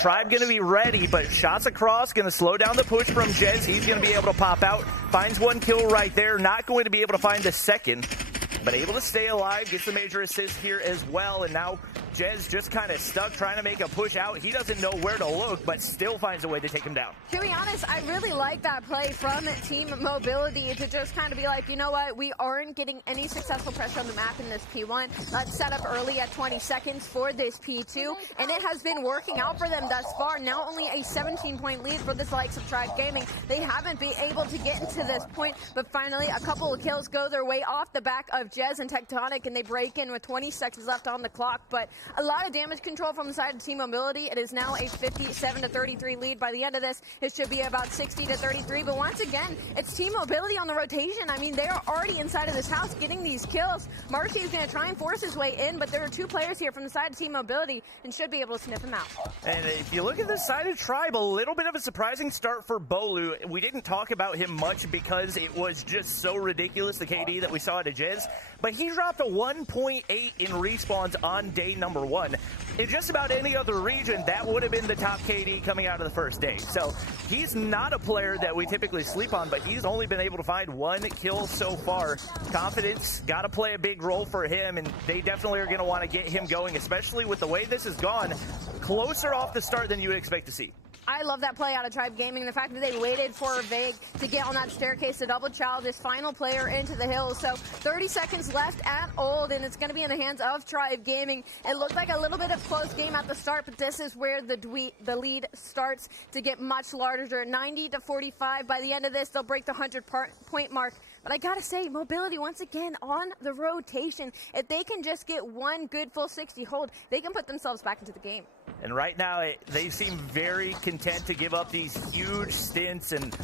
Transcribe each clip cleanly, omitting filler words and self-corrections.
Tribe going to be ready, but shots across, going to slow down the push from Jez. He's going to be able to pop out, finds one kill right there, not going to be able to find the second, but able to stay alive, gets the major assist here as well, and now Jez just kind of stuck trying to make a push out. He doesn't know where to look, but still finds a way to take him down. To be honest, I really like that play from Team Mobility to just kind of be like, you know what, we aren't getting any successful pressure on the map in this P1. Let's set up early at 20 seconds for this P2, and it has been working out for them thus far. Now only a 17-point lead for this likes of Tribe Gaming. They haven't been able to get into this point, but finally a couple of kills go their way off the back of Jez and Tectonic, and they break in with 20 seconds left on the clock. But a lot of damage control from the side of Team Mobility. It is now a 57-33 lead. By the end of this, it should be about 60-33. But once again, it's Team Mobility on the rotation. I mean, they are already inside of this house getting these kills. Marshy is going to try and force his way in, but there are two players here from the side of Team Mobility and should be able to sniff him out. And if you look at the side of Tribe, a little bit of a surprising start for Bolu. We didn't talk about him much because it was just so ridiculous, the KD that we saw at Jez. But he dropped a 1.8 in respawns on day number 1. In just about any other region, that would have been the top KD coming out of the first day. So he's not a player that we typically sleep on, but he's only been able to find one kill so far. Confidence got to play a big role for him, and they definitely are going to want to get him going, especially with the way this has gone. Closer off the start than you would expect to see. I love that play out of Tribe Gaming. The fact that they waited for Vague to get on that staircase to double chow this final player into the hills. So 30 seconds left at Old, and it's going to be in the hands of Tribe Gaming. It looked like a little bit of close game at the start, but this is where the lead starts to get much larger. 90-45. By the end of this, they'll break the 100-point mark. But I gotta say, Mobility once again on the rotation. If they can just get one good full 60 hold, they can put themselves back into the game. And right now, they seem very content to give up these huge stints. And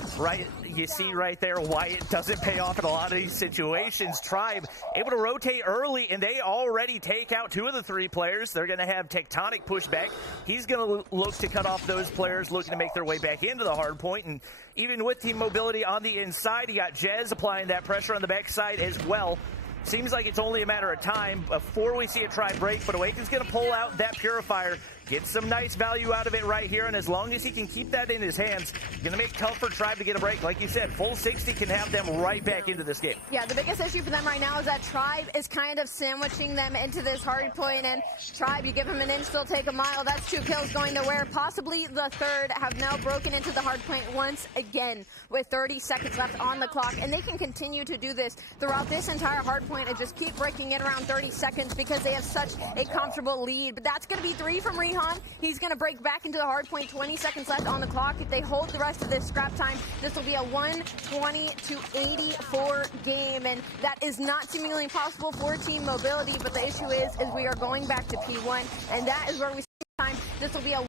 you see right there why it doesn't pay off in a lot of these situations. Tribe able to rotate early, and they already take out 2 of the 3 players. They're going to have Tectonic push back. He's going to look to cut off those players looking to make their way back into the hard point. And even with Team Mobility on the inside, you got Jez applying that pressure on the backside as well. Seems like it's only a matter of time before we see a Tribe break, but Awaken's going to pull out that Purifier, get some nice value out of it right here, and as long as he can keep that in his hands, going to make it tough for Tribe to get a break. Like you said, full 60 can have them right back into this game. Yeah, the biggest issue for them right now is that Tribe is kind of sandwiching them into this hard point, and Tribe, you give them an inch, they'll take a mile. That's 2 kills going nowhere. Possibly the third have now broken into the hard point once again with 30 seconds left on the clock, and they can continue to do this throughout this entire hard point and just keep breaking it around 30 seconds because they have such a comfortable lead. But that's going to be 3 from Rehan. He's going to break back into the hard point. 20 seconds left on the clock. If they hold the rest of this scrap time, this will be a 120-84 game, and that is not seemingly possible for Team Mobility. But the issue is we are going back to P1, and that is where we see time. This will be a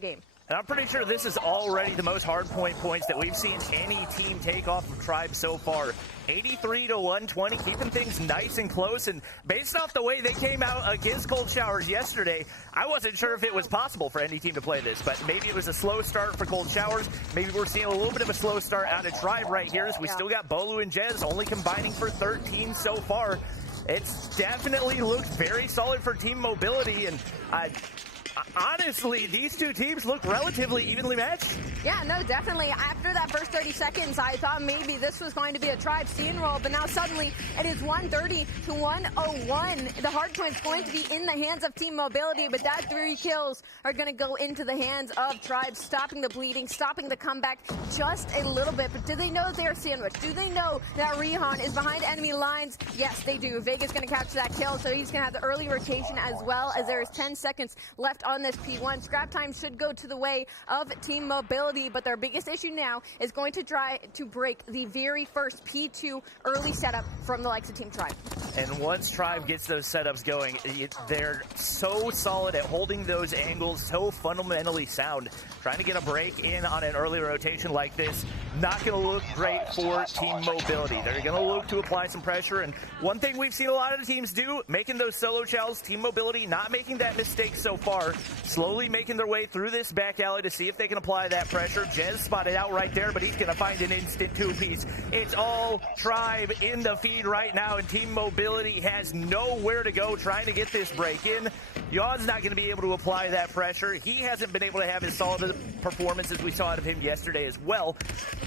game. And I'm pretty sure this is already the most hardpoint points that we've seen any team take off of Tribe so far. 83-120, keeping things nice and close. And based off the way they came out against Cold Showers yesterday, I wasn't sure if it was possible for any team to play this. But maybe it was a slow start for Cold Showers. Maybe we're seeing a little bit of a slow start out of Tribe right here. As we still got Bolu and Jez only combining for 13 so far. It's definitely looked very solid for Team Mobility. And honestly, these two teams look relatively evenly matched. Yeah, no, definitely. After that first 30 seconds, I thought maybe this was going to be a Tribe steamroll, but now suddenly it is 130-101. The hard point's going to be in the hands of Team Mobility, but that 3 kills are going to go into the hands of Tribe, stopping the bleeding, stopping the comeback just a little bit. But do they know they are sandwiched? Do they know that Rehan is behind enemy lines? Yes, they do. Vega's going to capture that kill, so he's going to have the early rotation as well, as there is 10 seconds left on this P1. Scrap time should go to the way of Team Mobility, but their biggest issue now is going to try to break the very first P2 early setup from the likes of Team Tribe. And once Tribe gets those setups going, they're so solid at holding those angles, so fundamentally sound. Trying to get a break in on an early rotation like this, not going to look great for Team Mobility. They're going to look to apply some pressure, and one thing we've seen a lot of the teams do, making those solo chows, Team Mobility not making that mistake so far, slowly making their way through this back alley to see if they can apply that pressure. Jez spotted out right there, but he's going to find an instant 2-piece. It's all Tribe in the feed right now, and Team Mobility has nowhere to go trying to get this break in. Yawn's not going to be able to apply that pressure. He hasn't been able to have as solid performance as we saw out of him yesterday as well.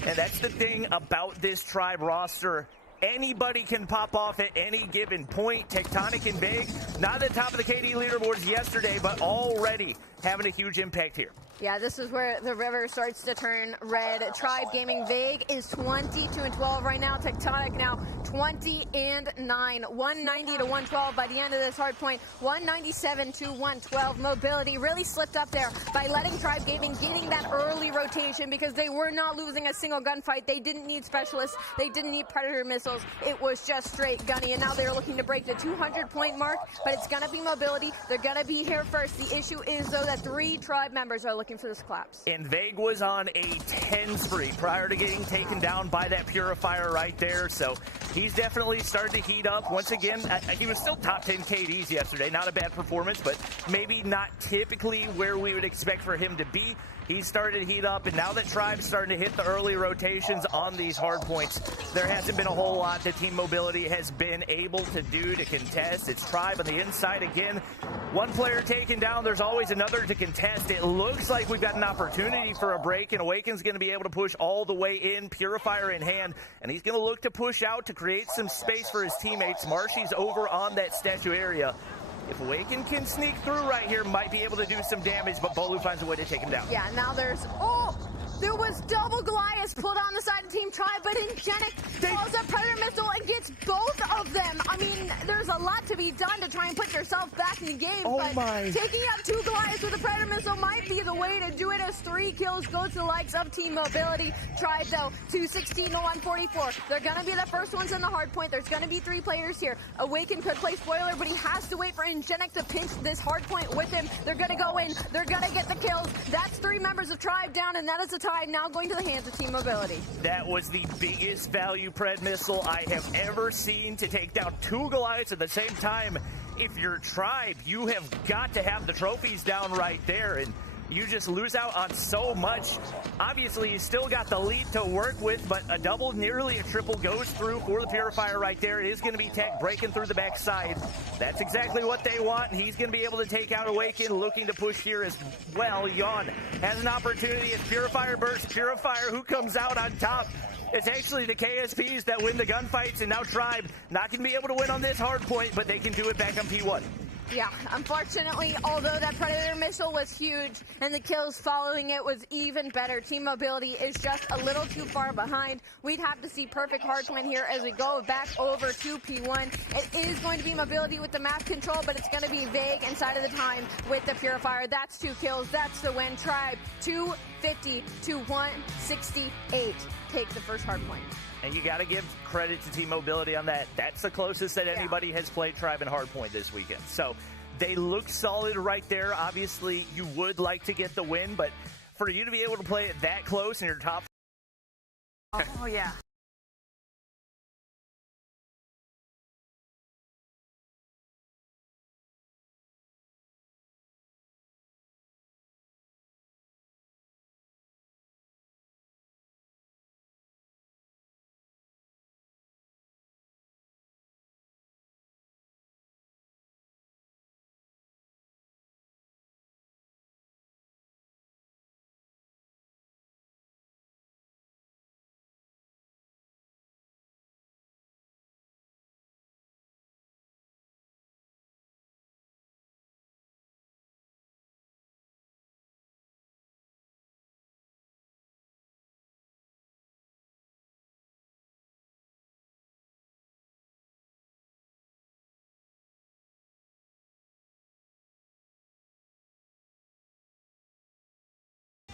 And that's the thing about this Tribe roster. Anybody can pop off at any given point. Tectonic and Vague, not at the top of the KD leaderboards yesterday, but already having a huge impact here. Yeah, this is where the river starts to turn red. Tribe Gaming Vague is 22-12 right now. Tectonic now 20-9. 190 to 112 by the end of this hard point. 197 to 112. Mobility really slipped up there by letting Tribe Gaming getting that early rotation because they were not losing a single gunfight. They didn't need specialists. They didn't need Predator missiles. It was just straight gunny, and now they're looking to break the 200-point mark, but it's going to be Mobility. They're going to be here first. The issue is, though, that 3 Tribe members are looking for this collapse. And Vague was on a 10 spree prior to getting taken down by that Purifier right there, so he's definitely started to heat up. Once again, he was still top 10 KDs yesterday. Not a bad performance, but maybe not typically where we would expect for him to be. He's started to heat up, and now that Tribe's starting to hit the early rotations on these hard points, there hasn't been a whole lot that Team Mobility has been able to do to contest. It's Tribe on the inside again. One player taken down, there's always another to contest. It looks like we've got an opportunity for a break, and Awaken's going to be able to push all the way in, Purifier in hand, and he's going to look to push out to create some space for his teammates. Marshy's over on that statue area. If Awaken can sneak through right here, might be able to do some damage, but Bolu finds a way to take him down. Yeah, now there was double Goliath put on the side of Team Tribe, but Ingenic throws a Predator missile and gets both of them. I mean, there's a lot to be done to try and put yourself back in the game, taking out 2 Goliaths with a Predator missile might be the way to do it, as 3 kills go to the likes of Team Mobility. Tribe, though, 216 to 144. They're going to be the first ones in the hard point. There's going to be 3 players here. Awaken could play spoiler, but he has to wait for Ingenic to pinch this hard point with him. They're going to go in. They're going to get the kills. That's 3 members of Tribe down, and that is a tie now going to the hands of Team Mobility. That was the biggest value Pred missile I have ever seen to take down 2 Goliaths at the same time. If you're Tribe, you have got to have the trophies down right there, and you just lose out on so much. Obviously, you still got the lead to work with, but a double, nearly a triple goes through for the Purifier right there. It is going to be Tech breaking through the backside. That's exactly what they want, and he's going to be able to take out Awaken, looking to push here as well. Yawn has an opportunity as Purifier bursts. Purifier, who comes out on top? It's actually the KSPs that win the gunfights, and now Tribe not going to be able to win on this hard point, but they can do it back on P1. Yeah, unfortunately, although that Predator missile was huge and the kills following it was even better, Team Mobility is just a little too far behind. We'd have to see perfect hardpoint here as we go back over to P1. It is going to be Mobility with the map control, but it's going to be Vague inside of the time with the Purifier. That's 2 kills. That's the win. Tribe 250 to 168. Take the first hardpoint. And you got to give credit to Team Mobility on that. That's the closest that anybody has played Tribe and Hardpoint this weekend. So they look solid right there. Obviously, you would like to get the win, but for you to be able to play it that close in your top... Oh, yeah.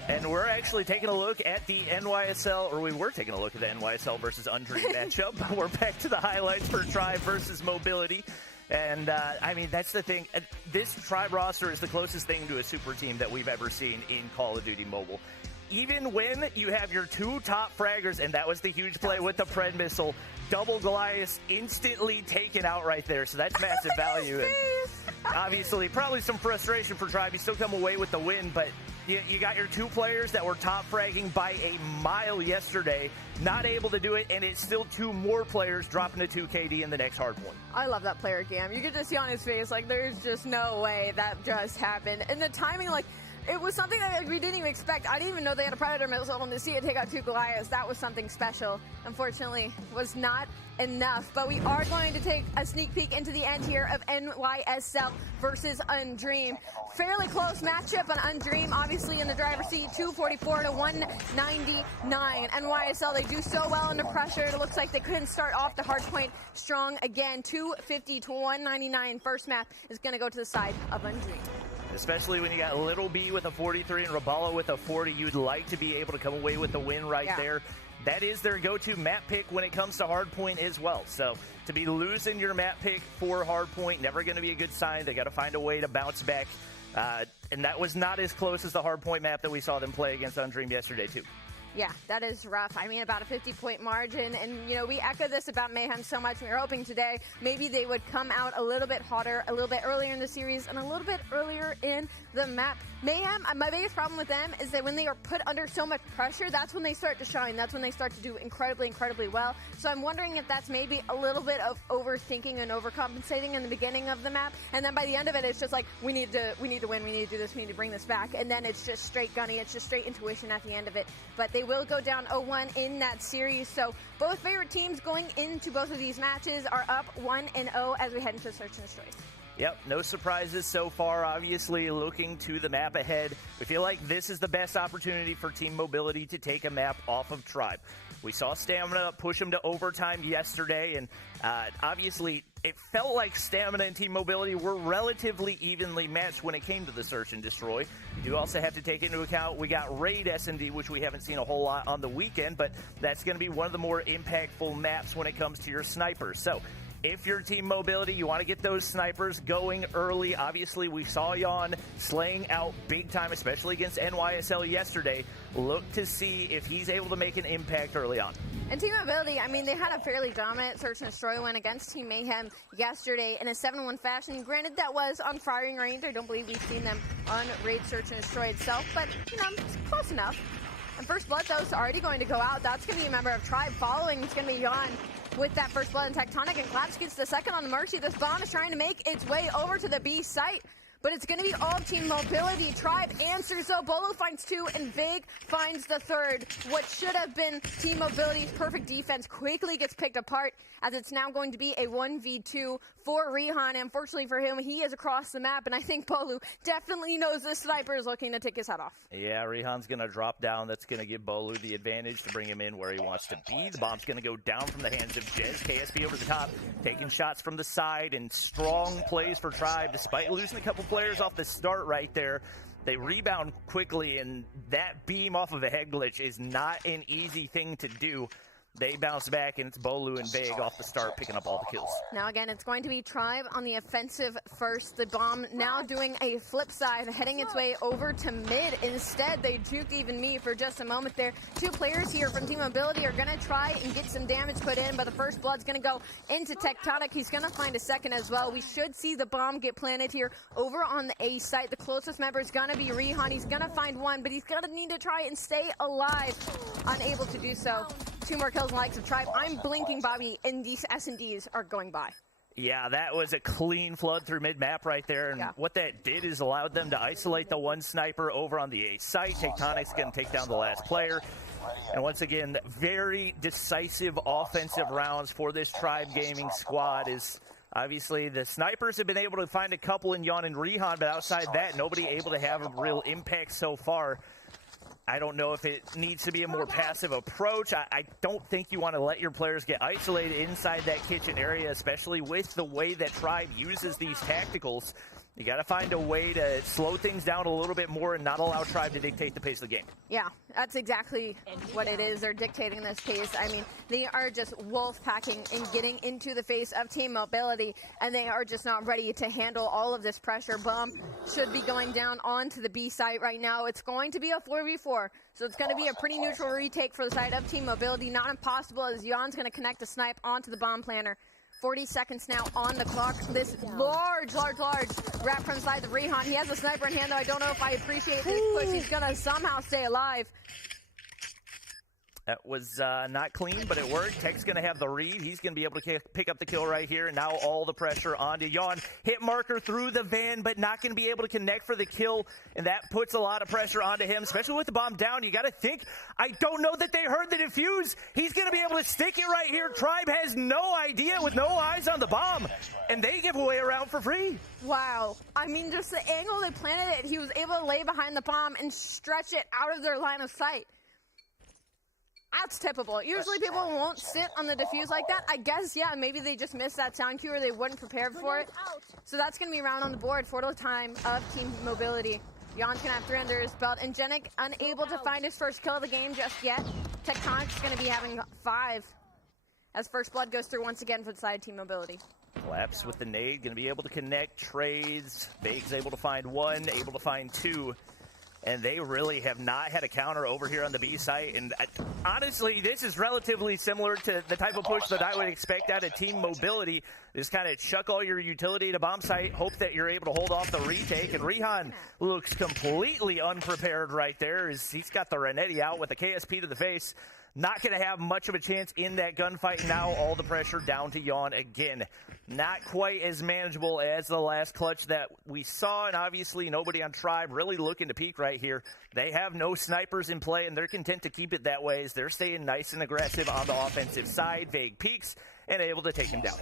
And we're actually taking a look at the NYSL, or we were taking a look at the NYSL versus Undream matchup. We're back to the highlights for Tribe versus Mobility. And, I mean, that's the thing. This Tribe roster is the closest thing to a super team that we've ever seen in Call of Duty Mobile. Even when you have your 2 top fraggers, and that was the huge play with the Pred missile, double Goliath instantly taken out right there. So that's massive value. Obviously, probably some frustration for Tribe. You still come away with the win, but you got your two players that were top fragging by a mile yesterday, not able to do it, and it's still two more players dropping to 2 KD in the next hard point. I love that player cam. You could just see on his face, like, there's just no way that just happened. And the timing, like, it was something that we didn't even expect. I didn't even know they had a Predator missile, and to see it take out two Goliaths, that was something special. Unfortunately, was not enough. But we are going to take a sneak peek into the end here of NYSL versus Undream. Fairly close matchup on Undream, obviously in the driver's seat, 244 to 199. NYSL, they do so well under pressure. It looks like they couldn't start off the hard point strong again. 250 to 199. First map is going to go to the side of Undream. Especially when you got Little B with a 43 and Rabala with a 40, you'd like to be able to come away with the win right there. That is their go-to map pick when it comes to hardpoint as well. So to be losing your map pick for hardpoint, never going to be a good sign. They got to find a way to bounce back. And that was not as close as the hardpoint map that we saw them play against Undream yesterday, too. Yeah, that is rough. I mean, about a 50-point margin. And, you know, we echo this about Mayhem so much. We were hoping today maybe they would come out a little bit hotter, a little bit earlier in the series, and a little bit earlier in the map. Mayhem, my biggest problem with them is that when they are put under so much pressure, that's when they start to shine. That's when they start to do incredibly well. So I'm wondering if that's maybe a little bit of overthinking and overcompensating in the beginning of the map. And then by the end of it, it's just like, we need to win, we need to do this, we need to bring this back. And then it's just straight gunny, it's just straight intuition at the end of it. But they will go down 0-1 in that series. So both favorite teams going into both of these matches are up 1-0 as we head into Search and Destroy. Yep, no surprises so far. Obviously, looking to the map ahead, we feel like this is the best opportunity for Team Mobility to take a map off of Tribe. We saw Stamina push them to overtime yesterday, and obviously it felt like Stamina and Team Mobility were relatively evenly matched when it came to the Search and Destroy. You also have to take into account we got Raid S&D, which we haven't seen a whole lot on the weekend, but that's going to be one of the more impactful maps when it comes to your snipers. So if you're Team Mobility, you want to get those snipers going early. Obviously, we saw Jan slaying out big time, especially against NYSL yesterday. Look to see if he's able to make an impact early on. And Team Mobility, I mean, they had a fairly dominant Search and Destroy win against Team Mayhem yesterday in a 7-1 fashion. Granted, that was on firing range. I don't believe we've seen them on Raid Search and Destroy itself, but, you know, it's close enough. And First Blood, though, is already going to go out. That's going to be a member of Tribe. Following, it's going to be Jan with that First Blood and Tectonic, and Collapse gets the second on the Mercy. This bomb is trying to make its way over to the B site, but it's going to be all Team Mobility. Tribe answers, though. Bolo finds two, and Vig finds the third. What should have been Team Mobility's perfect defense quickly gets picked apart, as it's now going to be a 1v2 for Rihan. Unfortunately for him, he is across the map, and I think Bolu definitely knows this sniper is looking to take his head off. Yeah, Rihan's going to drop down. That's going to give Bolu the advantage to bring him in where he wants to be. The bomb's going to go down from the hands of Jez. KSP over the top, taking shots from the side, and strong plays for Tribe. Despite losing a couple players off the start right there, they rebound quickly, and that beam off of a head glitch is not an easy thing to do. They bounce back, and it's Bolu and Vig off the start picking up all the kills. Now again, it's going to be Tribe on the offensive first. The bomb now doing a flip side, heading its way over to mid. Instead, they juked even me for just a moment there. Two players here from Team Mobility are going to try and get some damage put in, but the First Blood's going to go into Tectonic. He's going to find a second as well. We should see the bomb get planted here over on the A site. The closest member is going to be Rihan. He's going to find one, but he's going to need to try and stay alive. Unable to do so. Two more kills in the likes of Tribe. I'm blinking, Bobby, and these S&Ds are going by. Yeah, that was a clean flood through mid-map right there, and what that did is allowed them to isolate the one sniper over on the A site. Tectonic's going to take down the last player. And once again, very decisive offensive rounds for this Tribe Gaming squad. Is obviously the snipers have been able to find a couple in Jan and Rihan, but outside that, nobody able to have a real impact so far. I don't know if it needs to be a more passive approach. I don't think you want to let your players get isolated inside that kitchen area, especially with the way that Tribe uses these tacticals. You got to find a way to slow things down a little bit more and not allow Tribe to dictate the pace of the game. Yeah, that's exactly what it is. They're dictating this pace. I mean, they are just wolf packing and getting into the face of Team Mobility, and they are just not ready to handle all of this pressure. Bomb should be going down onto the B site right now. It's going to be a 4v4, so it's going to be a pretty neutral retake for the side of Team Mobility. Not impossible, as Jan's going to connect the snipe onto the bomb planter. 40 seconds now on the clock. This large wrap from inside the Rihan. He has a sniper in hand, though. I don't know if I appreciate this push. He's going to somehow stay alive. That was not clean, but it worked. Tech's going to have the read. He's going to be able to pick up the kill right here. And now all the pressure onto Yawn. Hit marker through the van, but not going to be able to connect for the kill. And that puts a lot of pressure onto him, especially with the bomb down. You got to think, I don't know that they heard the defuse. He's going to be able to stick it right here. Tribe has no idea with no eyes on the bomb. And they give away a round for free. Wow. I mean, just the angle they planted it, he was able to lay behind the bomb and stretch it out of their line of sight. That's typical. Usually people won't sit on the defuse like that. I guess, yeah, maybe they just missed that sound cue or they weren't prepared for it. So that's going to be a round on the board for the time of Team Mobility. Yon's going to have 3 under his belt. And Genic unable to find his first kill of the game just yet. Tectonic's going to be having 5 as First Blood goes through once again for the side of Team Mobility. Collapse with the nade, going to be able to connect trades. Vague's able to find 1, able to find 2. And they really have not had a counter over here on the B site. And honestly, this is relatively similar to the type of push that I would expect out of Team Mobility. Just kind of chuck all your utility to bomb site, hope that you're able to hold off the retake. And Rihan looks completely unprepared right there as he's got the Renetti out with a KSP to the face. Not going to have much of a chance in that gunfight. Now all the pressure down to Yawn again. Not quite as manageable as the last clutch that we saw, and obviously nobody on Tribe really looking to peek right here. They have no snipers in play, and they're content to keep it that way as they're staying nice and aggressive on the offensive side. Vague peeks and able to take him down.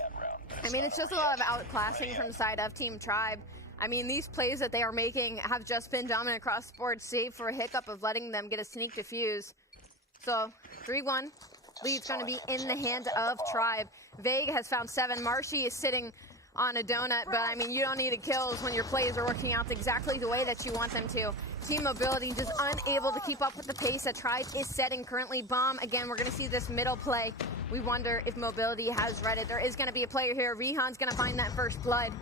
I mean, it's just a lot of outclassing from the side of Team Tribe. I mean, these plays that they are making have just been dominant across the board, save for a hiccup of letting them get a sneak defuse. So, 3-1. Lead's going to be in the hands of Tribe. Vague has found 7. Marshy is sitting on a donut, but I mean, you don't need the kills when your plays are working out exactly the way that you want them to. Team Mobility just unable to keep up with the pace that Tribe is setting currently. Bomb, again, we're going to see this middle play. We wonder if Mobility has read it. There is going to be a player here. Rihan's going to find that first blood.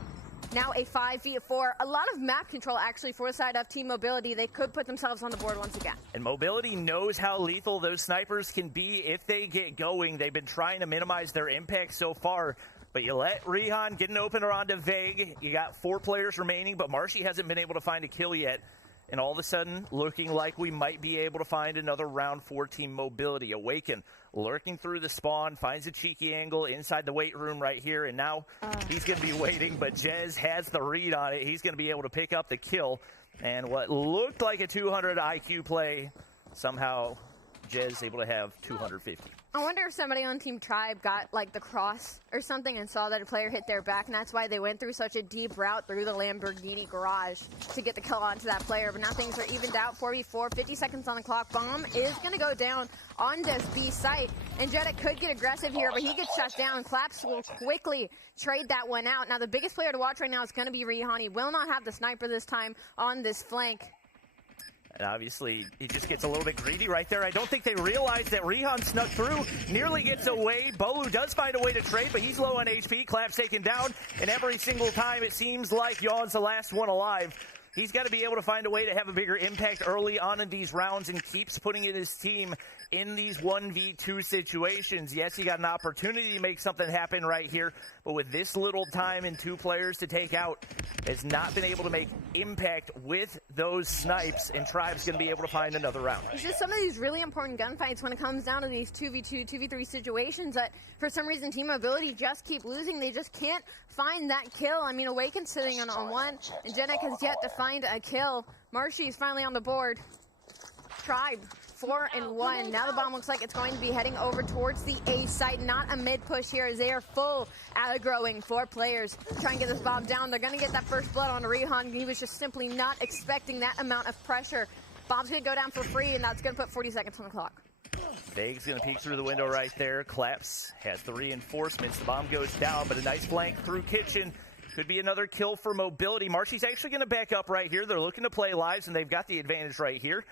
Now a 5v4. A lot of map control actually for the side of Team Mobility. They could put themselves on the board once again. And Mobility knows how lethal those snipers can be if they get going. They've been trying to minimize their impact so far. But you let Rihan get an opener onto Vague. You got 4 players remaining, but Marshy hasn't been able to find a kill yet. And all of a sudden, looking like we might be able to find another round for Team Mobility. Awaken, lurking through the spawn, finds a cheeky angle inside the weight room right here. And now he's going to be waiting, but Jez has the read on it. He's going to be able to pick up the kill. And what looked like a 200 IQ play, somehow Jez able to have 250. I wonder if somebody on Team Tribe got like the cross or something and saw that a player hit their back, and that's why they went through such a deep route through the Lamborghini garage to get the kill onto that player. But now things are evened out. 4v4, 50 seconds on the clock. Bomb is going to go down on this B site, and Jetta could get aggressive here, but he gets shut down. Claps will quickly trade that one out. Now the biggest player to watch right now is going to be Rihan. He will not have the sniper this time on this flank. And obviously, he just gets a little bit greedy right there. I don't think they realized that Rihan snuck through, nearly gets away. Bolu does find a way to trade, but he's low on HP. Clap's taken down, and every single time it seems like Yawn's the last one alive. He's got to be able to find a way to have a bigger impact early on in these rounds and keeps putting in his team in these 1v2 situations. Yes, he got an opportunity to make something happen right here, but with this little time and 2 players to take out, has not been able to make impact with those snipes, and Tribe's going to be able to find another round. It's just some of these really important gunfights when it comes down to these 2v2, 2v3 situations that for some reason Team Mobility just keep losing. They just can't find that kill. I mean, Awaken's sitting on 1, and Genek has yet to find a kill. Marshy's finally on the board. Tribe 4-1. Now the bomb looks like it's going to be heading over towards the A site. Not a mid push here as they are full aggroing 4 players. Try and get this bomb down. They're going to get that first blood on Rihan. He was just simply not expecting that amount of pressure. Bomb's going to go down for free, and that's going to put 40 seconds on the clock. Vague's going to peek through the window right there. Claps has the reinforcements. The bomb goes down, but a nice flank through kitchen. Could be another kill for Mobility. Marshy's actually going to back up right here. They're looking to play lives, and they've got the advantage right here.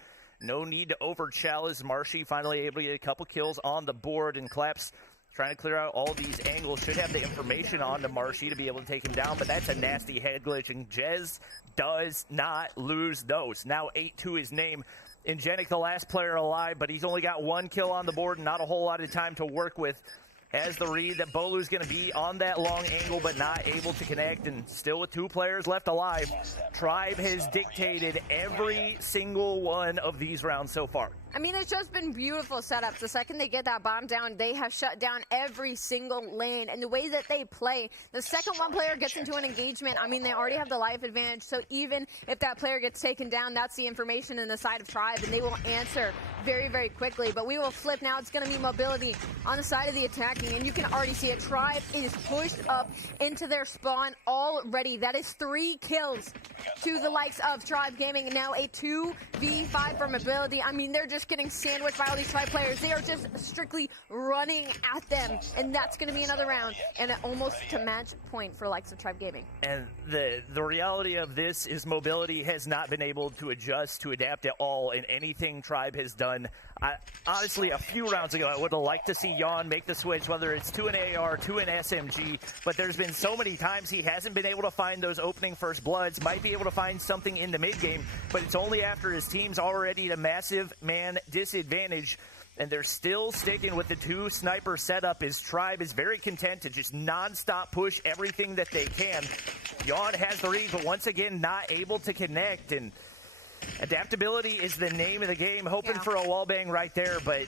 No need to over-challenge. Marshy finally able to get a couple kills on the board, and Claps trying to clear out all these angles. Should have the information on to Marshy to be able to take him down, but that's a nasty head glitch, and Jez does not lose those. Now 8 to his name. Ingenic, the last player alive, but he's only got 1 kill on the board and not a whole lot of time to work with. has the read that Bolu's going to be on that long angle but not able to connect, and still with 2 players left alive, Tribe has dictated every single one of these rounds so far. I mean, it's just been beautiful setups. The second they get that bomb down, they have shut down every single lane. And the way that they play, the second one player gets into an engagement, I mean, they already have the life advantage. So even if that player gets taken down, that's the information in the side of Tribe, and they will answer very, very quickly. But we will flip now. It's going to be mobility on the side of the attacking, and you can already see it. Tribe is pushed up into their spawn already. That is 3 kills to the likes of Tribe Gaming. Now a 2v5 for mobility. I mean, they're just getting sandwiched by all these Tribe players. They are just strictly running at them, and that's going to be another round and an almost to match point for likes of Tribe Gaming. And the reality of this is mobility has not been able to adjust, to adapt at all in anything Tribe has done. Honestly, a few rounds ago, I would have liked to see Yawn make the switch, whether it's to an AR, to an SMG, but there's been so many times he hasn't been able to find those opening first bloods, might be able to find something in the mid game, but it's only after his team's already at a massive man disadvantage, and they're still sticking with the 2 sniper setup as Tribe is very content to just non-stop push everything that they can. Yawn has the read, but once again, not able to connect, and adaptability is the name of the game, hoping for a wallbang right there, but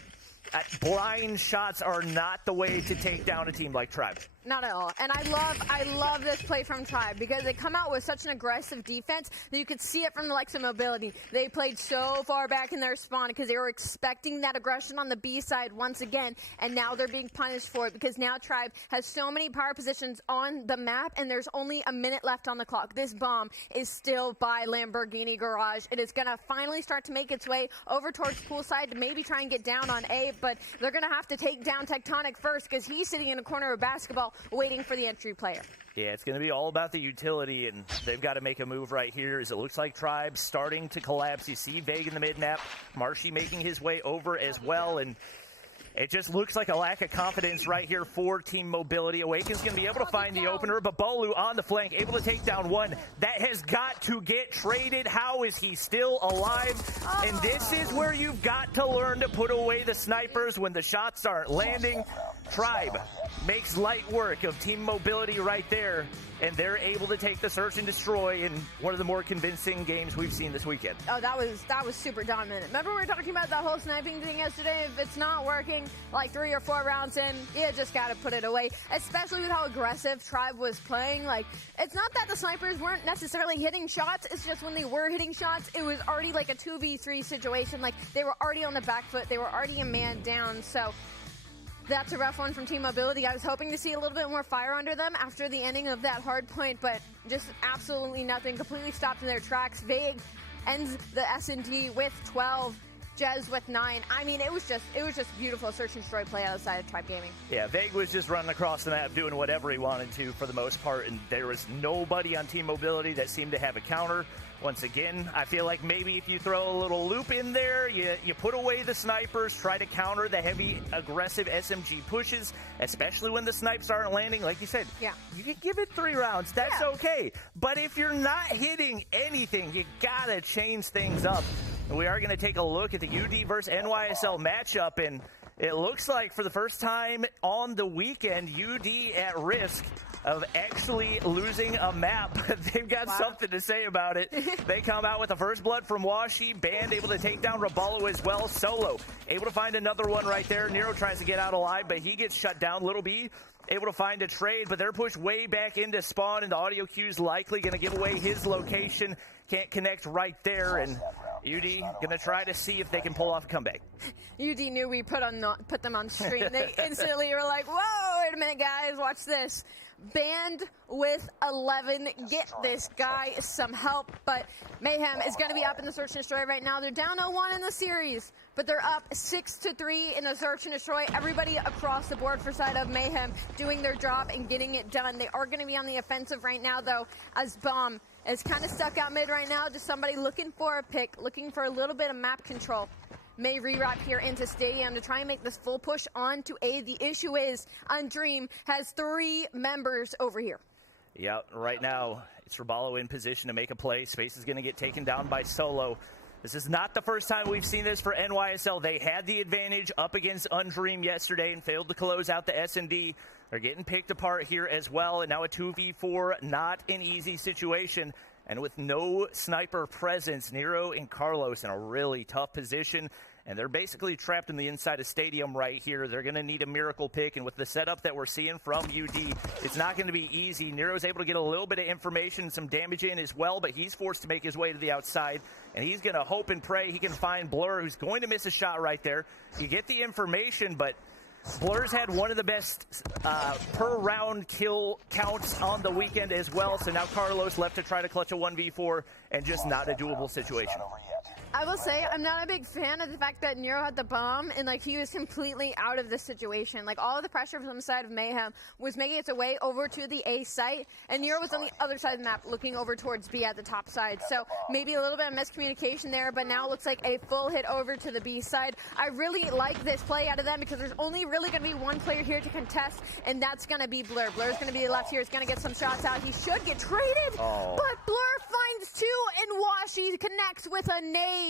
blind shots are not the way to take down a team like Tribe. Not at all. And I love this play from Tribe because they come out with such an aggressive defense that you could see it from the likes of mobility. They played so far back in their spawn because they were expecting that aggression on the B side once again, and now they're being punished for it because now Tribe has so many power positions on the map and there's only a minute left on the clock. This bomb is still by Lamborghini Garage. It is going to finally start to make its way over towards poolside to maybe try and get down on A, but they're going to have to take down Tectonic first because he's sitting in a corner of basketball waiting for the entry player. Yeah, it's going to be all about the utility, and they've got to make a move right here as it looks like Tribe starting to collapse. You see Vague in the mid-nap, Marshy making his way over as well, and it just looks like a lack of confidence right here for Team Mobility. Awaken's going to be able to find the opener, but Bolu on the flank, able to take down one. That has got to get traded. How is he still alive? And this is where you've got to learn to put away the snipers when the shots aren't landing. Tribe makes light work of Team Mobility right there, and they're able to take the search and destroy in one of the more convincing games we've seen this weekend. Oh, that was super dominant. Remember we were talking about that whole sniping thing yesterday? If it's not working like 3 or 4 rounds in, you just got to put it away, especially with how aggressive Tribe was playing. Like, it's not that the snipers weren't necessarily hitting shots, it's just when they were hitting shots, it was already like a 2v3 situation. Like, they were already on the back foot, they were already a man down, so that's a rough one from Team Mobility. I was hoping to see a little bit more fire under them after the ending of that hard point, but just absolutely nothing. Completely stopped in their tracks. Vague ends the S&D with 12. Jez with 9. I mean, it was just beautiful search and destroy play outside of Tribe Gaming. Yeah, Vague was just running across the map doing whatever he wanted to for the most part, and there was nobody on Team Mobility that seemed to have a counter. Once again, I feel like maybe if you throw a little loop in there, you put away the snipers, try to counter the heavy, aggressive SMG pushes, especially when the snipes aren't landing. Like you said, you can give it 3 rounds. That's okay. But if you're not hitting anything, you gotta change things up. And we are going to take a look at the UD versus NYSL matchup, and it looks like for the first time on the weekend, UD at risk of actually losing a map. They've got something to say about it. They come out with the first blood from Washi. Band able to take down Raballo as well. Solo able to find another one right there. Nero tries to get out alive, but he gets shut down. Little B able to find a trade, but they're pushed way back into spawn, and the audio cue's likely going to give away his location. Can't connect right there, and UD going to try to see if they can pull off a comeback. UD knew we put them on stream. They instantly were like, whoa, wait a minute, guys, watch this. Band with 11, get this guy some help, but Mayhem is going to be up in the search and destroy right now. They're down 0-1 in the series, but they're up 6-3 in the search and destroy. Everybody across the board for side of Mayhem doing their job and getting it done. They are going to be on the offensive right now, though, as Bomb is kind of stuck out mid right now. Just somebody looking for a pick, looking for a little bit of map control. May rewrap here into Stadium to try and make this full push on to A. The issue is, Undream has 3 members over here. Yeah, right now, it's Raballo in position to make a play. Space is going to get taken down by Solo. This is not the first time we've seen this for NYSL. They had the advantage up against Undream yesterday and failed to close out the S&D. They're getting picked apart here as well, and now a 2v4, not an easy situation. And with no sniper presence, Nero and Carlos in a really tough position, and they're basically trapped in the inside of stadium right here. They're going to need a miracle pick, and with the setup that we're seeing from UD, it's not going to be easy. Nero's able to get a little bit of information, some damage in as well, but he's forced to make his way to the outside, and he's going to hope and pray he can find Blur, who's going to miss a shot right there. You get the information, but Blur's had one of the best per round kill counts on the weekend as well, so now Carlos left to try to clutch a 1v4 and just not a doable situation. I will say I'm not a big fan of the fact that Nero had the bomb and like he was completely out of the situation. Like all of the pressure from the side of Mayhem was making its way over to the A site, and Nero was on the other side of the map looking over towards B at the top side. So maybe a little bit of miscommunication there, but now it looks like a full hit over to the B side. I really like this play out of them because there's only really going to be one player here to contest, and that's going to be Blur. Blur's going to be left here. He's going to get some shots out. He should get traded, but Blur finds two, and Washi connects with a nade.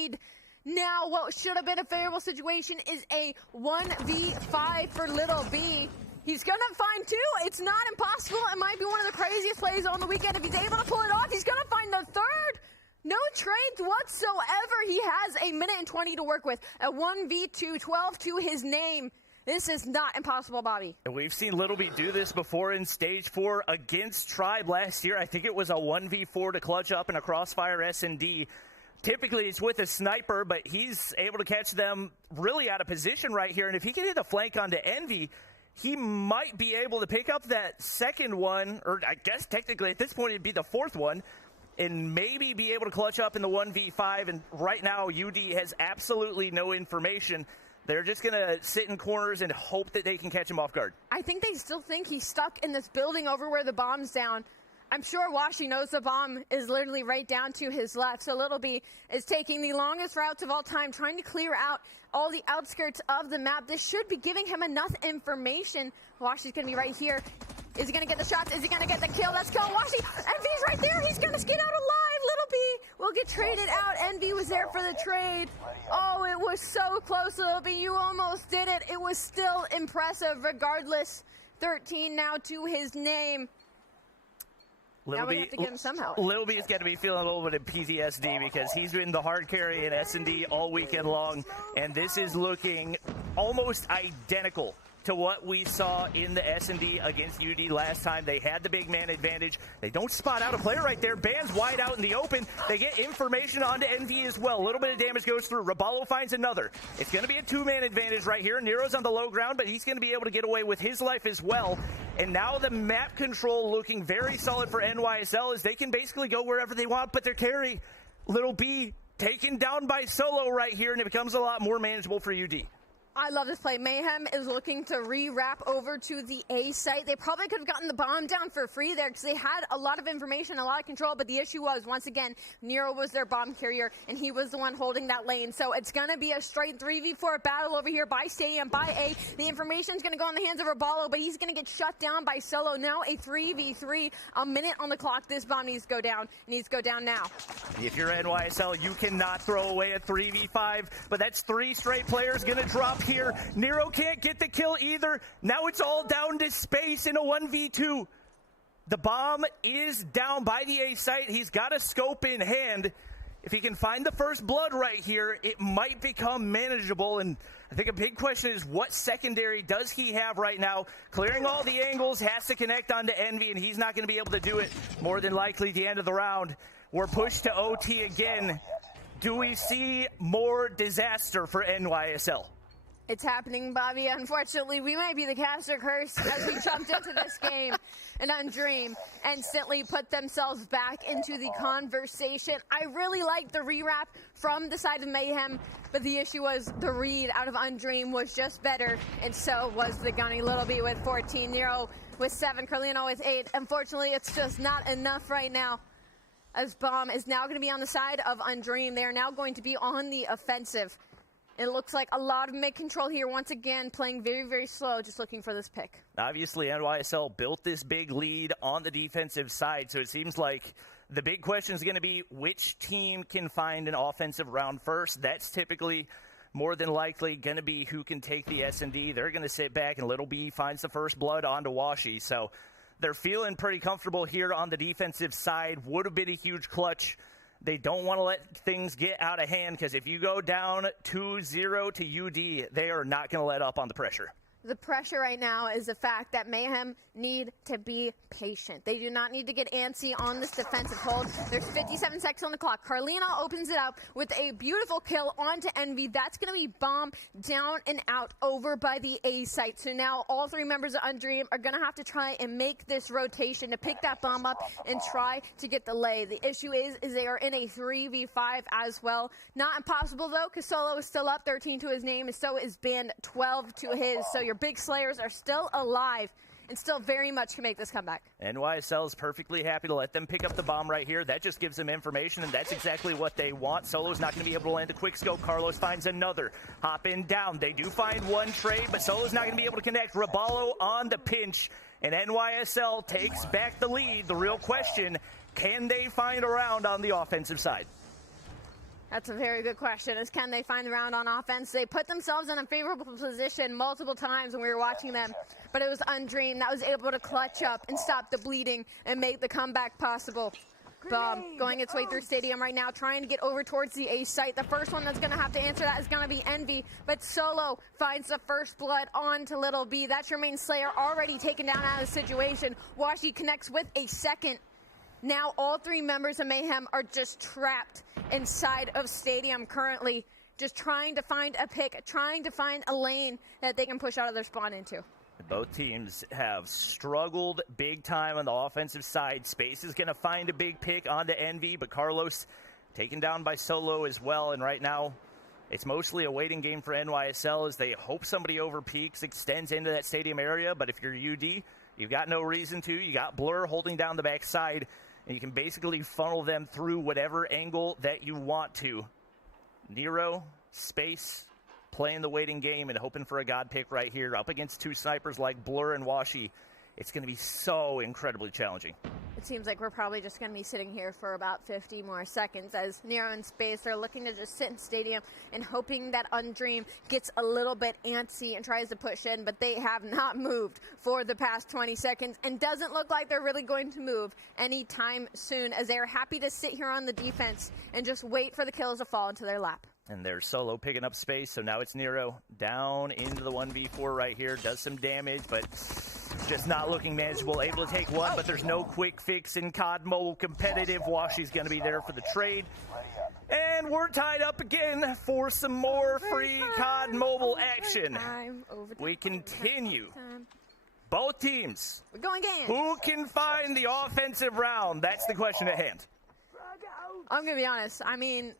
Now what should have been a favorable situation is a 1v5 for Little B. He's gonna find two. It's not impossible. It might be one of the craziest plays on the weekend. If he's able to pull it off, he's gonna find the third. No trades whatsoever. He has a minute and 20 to work with. A 1v2, 12 to his name. This is not impossible, Bobby. And we've seen Little B do this before in Stage 4 against Tribe last year. I think it was a 1v4 to clutch up in a Crossfire S&D. Typically, it's with a sniper, but he's able to catch them really out of position right here. And if he can hit a flank onto Envy, he might be able to pick up that second one, or I guess technically at this point it'd be the fourth one, and maybe be able to clutch up in the 1v5. And right now, UD has absolutely no information. They're just going to sit in corners and hope that they can catch him off guard. I think they still think he's stuck in this building over where the bomb's down. I'm sure Washi knows the bomb is literally right down to his left. So Little B is taking the longest routes of all time, trying to clear out all the outskirts of the map. This should be giving him enough information. Washi's going to be right here. Is he going to get the shots? Is he going to get the kill? Let's go, Washi. Envy's right there. He's going to skid out alive. Little B will get traded out. Envy was there for the trade. Oh, it was so close, Little B. You almost did it. It was still impressive regardless. 13 now to his name. Now we have to get him somehow. Lil B is going to be feeling a little bit of PTSD because he's been the hard carry in S&D all weekend long, and this is looking almost identical to what we saw in the S&D against UD last time. They had the big man advantage. They don't spot out a player right there. Band's wide out in the open. They get information onto Envy as well. A little bit of damage goes through. Raballo finds another. It's going to be a two-man advantage right here. Nero's on the low ground, but he's going to be able to get away with his life as well. And now the map control looking very solid for NYSL as they can basically go wherever they want, but their carry, Little B, taken down by Solo right here, and it becomes a lot more manageable for UD. I love this play. Mayhem is looking to re-wrap over to the A site. They probably could have gotten the bomb down for free there because they had a lot of information, a lot of control, but the issue was, once again, Nero was their bomb carrier, and he was the one holding that lane. So it's going to be a straight 3v4 battle over here by Stadium, by A. The information's going to go in the hands of Raballo, but he's going to get shut down by Solo. Now a 3v3, a minute on the clock. This bomb needs to go down. It needs to go down now. If you're NYSL, you cannot throw away a 3v5, but that's three straight players going to drop here. Nero can't get the kill either. Now it's all down to space in a 1v2. The bomb is down by the A site. He's got a scope in hand. If he can find the first blood right here, it might become manageable. And I think a big question is, what secondary does he have right now? Clearing all the angles, has to connect onto Envy, and he's not going to be able to do it more than likely the end of the round. We're pushed to OT again. Do we see more disaster for NYSL? It's happening, Bobby. Unfortunately, we might be the caster curse as we jumped into this game. And Undream instantly put themselves back into the conversation. I really liked the rewrap from the side of Mayhem, but the issue was the read out of Undream was just better, and so was the Gunny. Little B with 14, Nero with 7, Carlino with 8. Unfortunately, it's just not enough right now, as Bomb is now going to be on the side of Undream. They are now going to be on the offensive. It looks like a lot of mid-control here, once again, playing very, very slow, just looking for this pick. Obviously, NYSL built this big lead on the defensive side, so it seems like the big question is going to be which team can find an offensive round first. That's typically more than likely going to be who can take the S&D. They're going to sit back and Little B finds the first blood onto Washi. So they're feeling pretty comfortable here on the defensive side. Would have been a huge clutch. They don't want to let things get out of hand because if you go down 2-0 to UD, they are not going to let up on the pressure. The pressure right now is the fact that Mayhem need to be patient. They do not need to get antsy on this defensive hold. There's 57 seconds on the clock. Carlino opens it up with a beautiful kill onto Envy. That's going to be bomb down and out over by the A site. So now all three members of Undream are going to have to try and make this rotation to pick that bomb up and try to get the lay. The issue is they are in a 3v5 as well. Not impossible though, because Solo is still up 13 to his name, and so is Band 12 to his. So your big slayers are still alive and still very much can make this comeback. NYSL is perfectly happy to let them pick up the bomb right here. That just gives them information, and that's exactly what they want. Solo's not going to be able to land a quick scope. Carlos finds another. Hop in down. They do find one trade, but Solo's not going to be able to connect. Raballo on the pinch, and NYSL takes back the lead. The real question, can they find a round on the offensive side? That's a very good question, is can they find the round on offense? They put themselves in a favorable position multiple times when we were watching them, but it was Undream that was able to clutch up and stop the bleeding and make the comeback possible. Bomb going its way through Stadium right now, trying to get over towards the A site. The first one that's going to have to answer that is going to be Envy, but Solo finds the first blood on to Little B. That's your main slayer already taken down out of the situation. Washi connects with a second. Now all three members of Mayhem are just trapped inside of Stadium currently, just trying to find a pick, trying to find a lane that they can push out of their spawn into. Both teams have struggled big time on the offensive side. Space is going to find a big pick onto Envy, but Carlos taken down by Solo as well. And right now, it's mostly a waiting game for NYSL as they hope somebody over peaks, extends into that Stadium area. But if you're UD, you've got no reason to. You got Blur holding down the backside, and you can basically funnel them through whatever angle that you want to. Nero, Space, playing the waiting game and hoping for a god pick right here up against two snipers like Blur and Washi. It's going to be so incredibly challenging. It seems like we're probably just going to be sitting here for about 50 more seconds as Nero and Space are looking to just sit in Stadium and hoping that Undream gets a little bit antsy and tries to push in, but they have not moved for the past 20 seconds and doesn't look like they're really going to move anytime soon, as they are happy to sit here on the defense and just wait for the kills to fall into their lap. And there's Solo picking up Space, so now it's Nero down into the 1v4 right here. Does some damage, but just not looking manageable. Able to take one, but there's no quick fix in COD Mobile competitive. Washi's going to be there for the trade. And we're tied up again for some more free COD Mobile action. We continue. Both teams. We're going again. Who can find the offensive round? That's the question at hand. I'm going to be honest. I mean,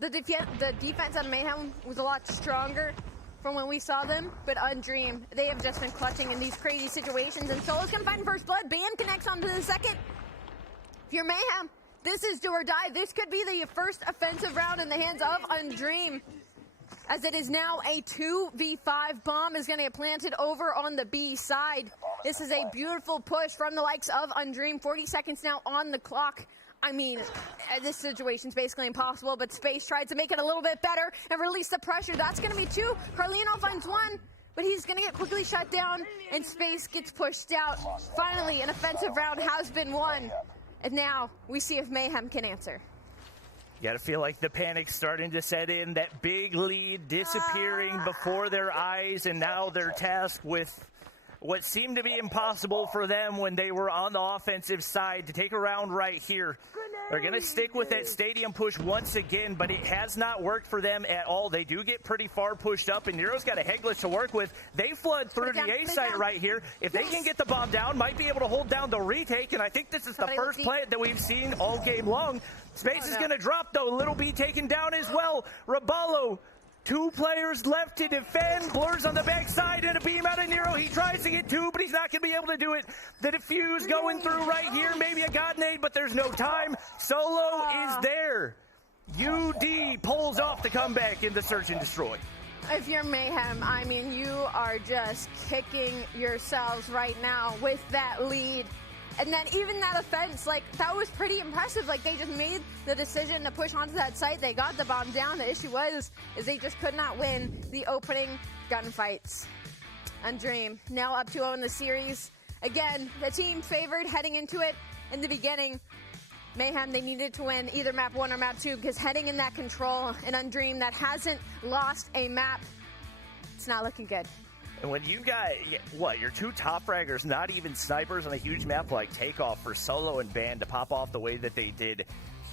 the defense on Mayhem was a lot stronger from when we saw them, but Undream, they have just been clutching in these crazy situations, and Solo's gonna find first blood. Bam connects onto the second. If you're Mayhem, this is do or die. This could be the first offensive round in the hands of Undream, as it is now a 2v5. Bomb is gonna get planted over on the B side. This is a beautiful push from the likes of Undream. 40 seconds now on the clock. I mean, this situation's basically impossible, but Space tried to make it a little bit better and release the pressure. That's going to be two. Carlino finds one, but he's going to get quickly shut down, and Space gets pushed out. Finally, an offensive round has been won, and now we see if Mayhem can answer. You got to feel like the panic's starting to set in, that big lead disappearing before their eyes, and now they're tasked with what seemed to be impossible for them when they were on the offensive side to take a round right here. They're going to stick with that Stadium push once again, but it has not worked for them at all. They do get pretty far pushed up, and Nero's got a head glitch to work with. They flood through the A site right here. If they can get the bomb down, might be able to hold down the retake, and I think this is the first plant that we've seen all game long. Space is going to drop, though. Little B taken down as well. Raballo. Two players left to defend. Blur's on the backside and a beam out of Nero. He tries to get two, but he's not going to be able to do it. The defuse going through right here. Maybe a god nade, but there's no time. Solo is there. UD pulls off the comeback in the search and destroy. If you're Mayhem, I mean, you are just kicking yourselves right now with that lead. And then even that offense, like, that was pretty impressive. Like, they just made the decision to push onto that site. They got the bomb down. The issue is they just could not win the opening gunfights. Undream now up 2-0 in the series. Again, the team favored heading into it in the beginning. Mayhem, they needed to win either map 1 or map 2 because heading in that control, an Undream that hasn't lost a map, it's not looking good. And when you got, your two top fraggers, not even snipers on a huge map like Takeoff for Solo and Band to pop off the way that they did,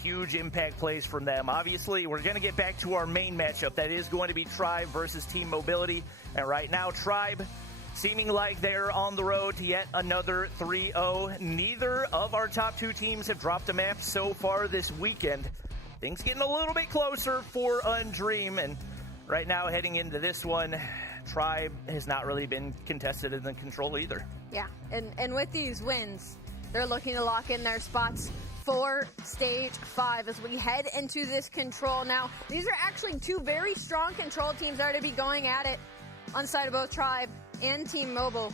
huge impact plays from them. Obviously, we're going to get back to our main matchup. That is going to be Tribe versus Team Mobility. And right now, Tribe seeming like they're on the road to yet another 3-0. Neither of our top two teams have dropped a map so far this weekend. Things getting a little bit closer for Undream. And right now, heading into this one, Tribe has not really been contested in the control either. Yeah, and with these wins, they're looking to lock in their spots for Stage 5 as we head into this control. Now, these are actually two very strong control teams that are to be going at it on the side of both Tribe and Team Mobile.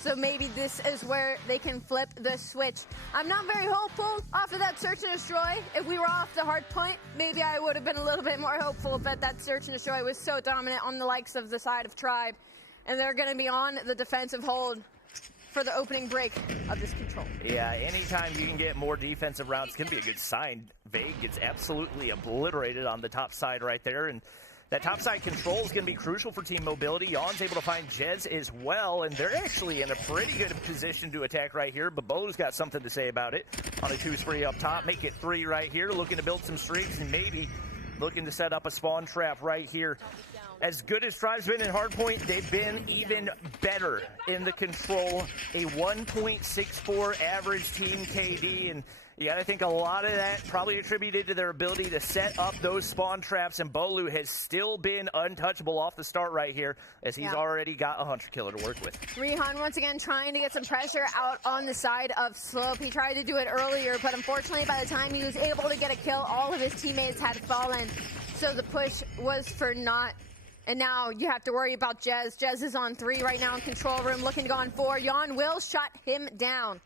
So maybe this is where they can flip the switch. I'm not very hopeful off of that search and destroy. If we were off the hard point, maybe I would have been a little bit more hopeful, but that search and destroy was so dominant on the likes of the side of Tribe. And they're going to be on the defensive hold for the opening break of this control. Yeah, anytime you can get more defensive rounds, it's going to be a good sign. Vague gets absolutely obliterated on the top side right there, and that topside control is going to be crucial for Team Mobility. Yawn's able to find Jez as well, and they're actually in a pretty good position to attack right here. Babo's got something to say about it on a 2 spree up top. Make it 3 right here, looking to build some streaks and maybe looking to set up a spawn trap right here. As good as Tribe's been in hardpoint, they've been even better in the control. A 1.64 average team KD, and you got to think a lot of that probably attributed to their ability to set up those spawn traps, and Bolu has still been untouchable off the start right here as he's already got a hunter killer to work with. Rihan once again trying to get some pressure out on the side of Slope. He tried to do it earlier, but unfortunately by the time he was able to get a kill, all of his teammates had fallen. So the push was for naught. And now you have to worry about Jez. Jez is on 3 right now in control room, looking to go on 4. Yawn will shut him down.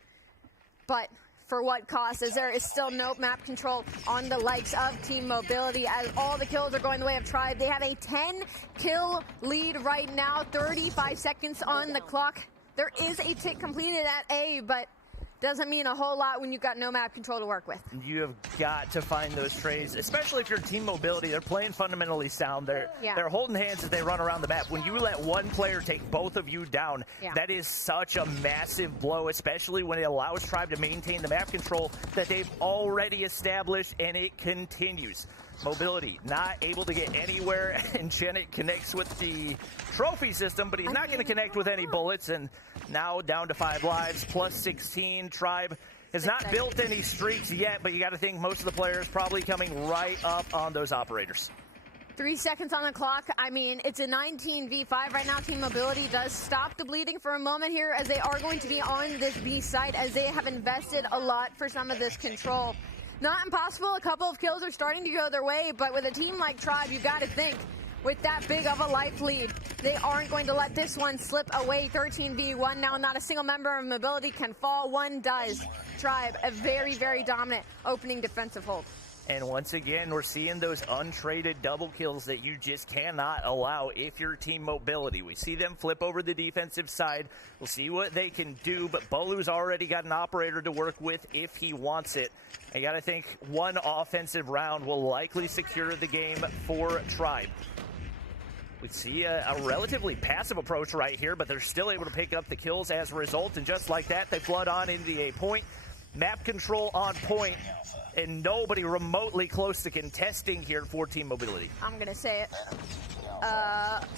But for what cost, as there is still no map control on the likes of Team Mobility, as all the kills are going the way of Tribe. They have a 10-kill lead right now, 35 seconds on the clock. There is a tick completed at A, but doesn't mean a whole lot when you've got no map control to work with. You have got to find those trades, especially if you're Team Mobility. They're playing fundamentally sound. They're holding hands as they run around the map. When you let one player take both of you down, that is such a massive blow, especially when it allows Tribe to maintain the map control that they've already established, and it continues. Mobility not able to get anywhere, and Janet connects with the trophy system, but he's not going to connect with any bullets, and now down to 5 lives, plus 16. Tribe has not built any streaks yet, but you got to think most of the players probably coming right up on those operators. 3 seconds on the clock. I mean, it's a 19v5 right now. Team Mobility does stop the bleeding for a moment here, as they are going to be on this B site, as they have invested a lot for some of this control. Not impossible. A couple of kills are starting to go their way, but with a team like Tribe, you've got to think, with that big of a life lead, they aren't going to let this one slip away. 13v1 now. Not a single member of Mobility can fall. One does. Tribe, a very, very dominant opening defensive hold. And once again, we're seeing those untraded double kills that you just cannot allow if you're Team Mobility. We see them flip over the defensive side. We'll see what they can do, but Bolu's already got an operator to work with if he wants it. I got to think one offensive round will likely secure the game for Tribe. We see a relatively passive approach right here, but they're still able to pick up the kills as a result, and just like that, they flood on into the A point. Map control on point, and nobody remotely close to contesting here for Team Mobility. I'm going to say it.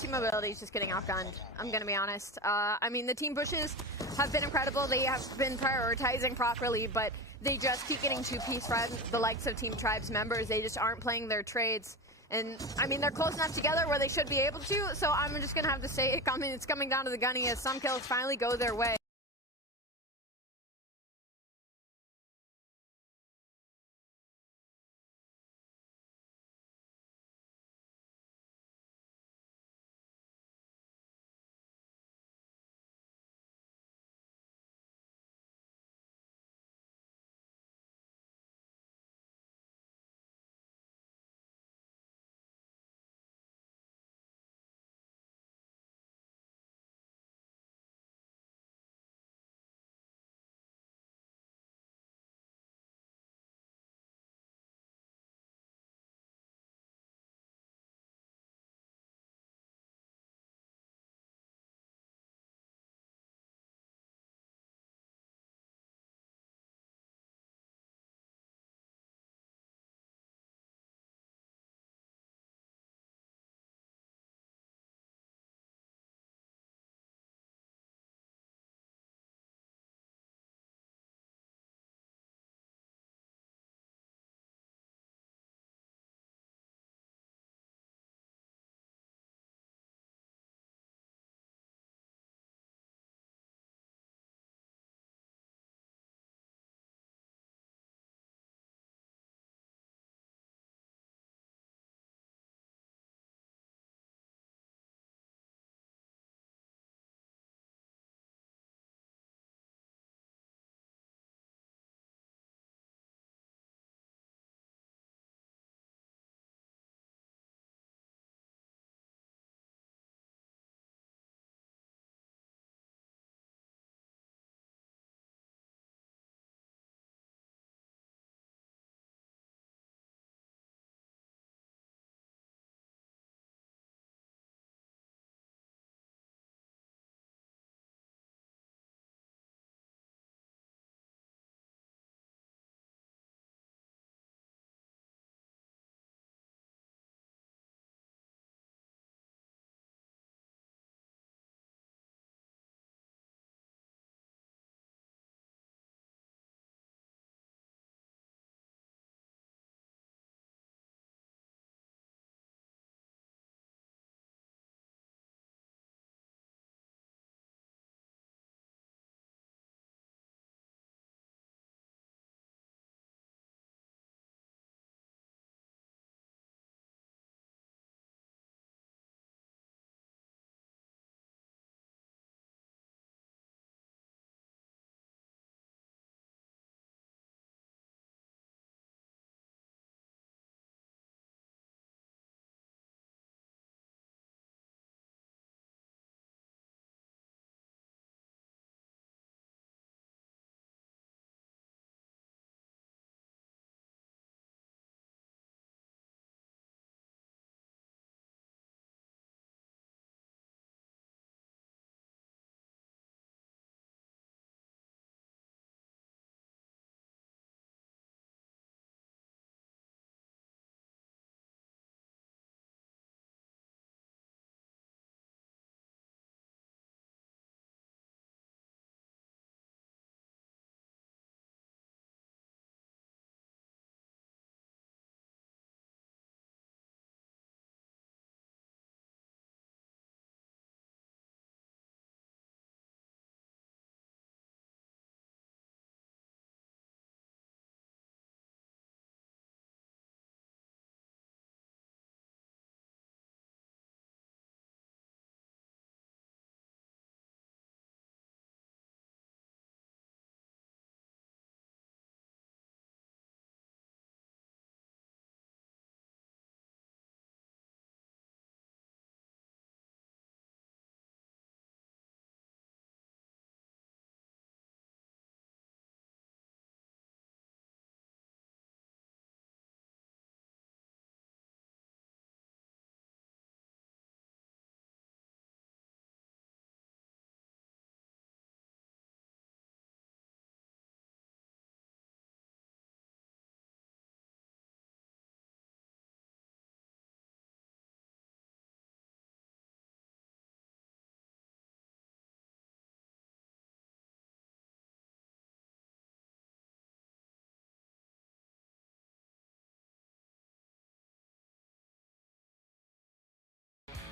Team Mobility is just getting outgunned. I'm going to be honest. I mean, the team pushes have been incredible. They have been prioritizing properly, but they just keep getting two-piece from the likes of Team Tribe's members. They just aren't playing their trades. And, I mean, they're close enough together where they should be able to, so I'm just going to have to say it. It's coming down to the gunny as some kills finally go their way.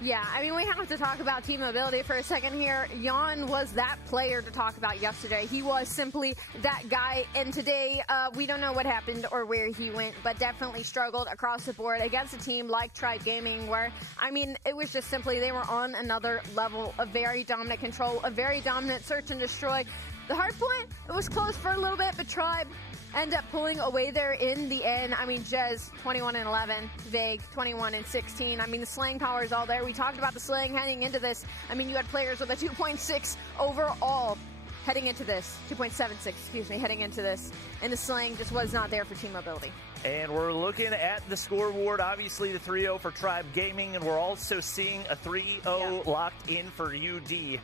Yeah, I mean, we have to talk about team mobility for a second here. Jan was that player to talk about yesterday. He was simply that guy, and today we don't know what happened or where he went, but definitely struggled across the board against a team like Tribe Gaming where, I mean, it was just simply they were on another level, a very dominant control, a very dominant search and destroy. The hard point, it was close for a little bit, but Tribe end up pulling away there in the end. I mean, Jez, 21-11, Vague, 21-16. I mean, the slaying power is all there. We talked about the slaying heading into this. I mean, you had players with a 2.6 overall heading into this. 2.76, excuse me, heading into this. And the slaying just was not there for team mobility. And we're looking at the scoreboard, obviously the 3-0 for Tribe Gaming, and we're also seeing a 3-0 locked in for UD.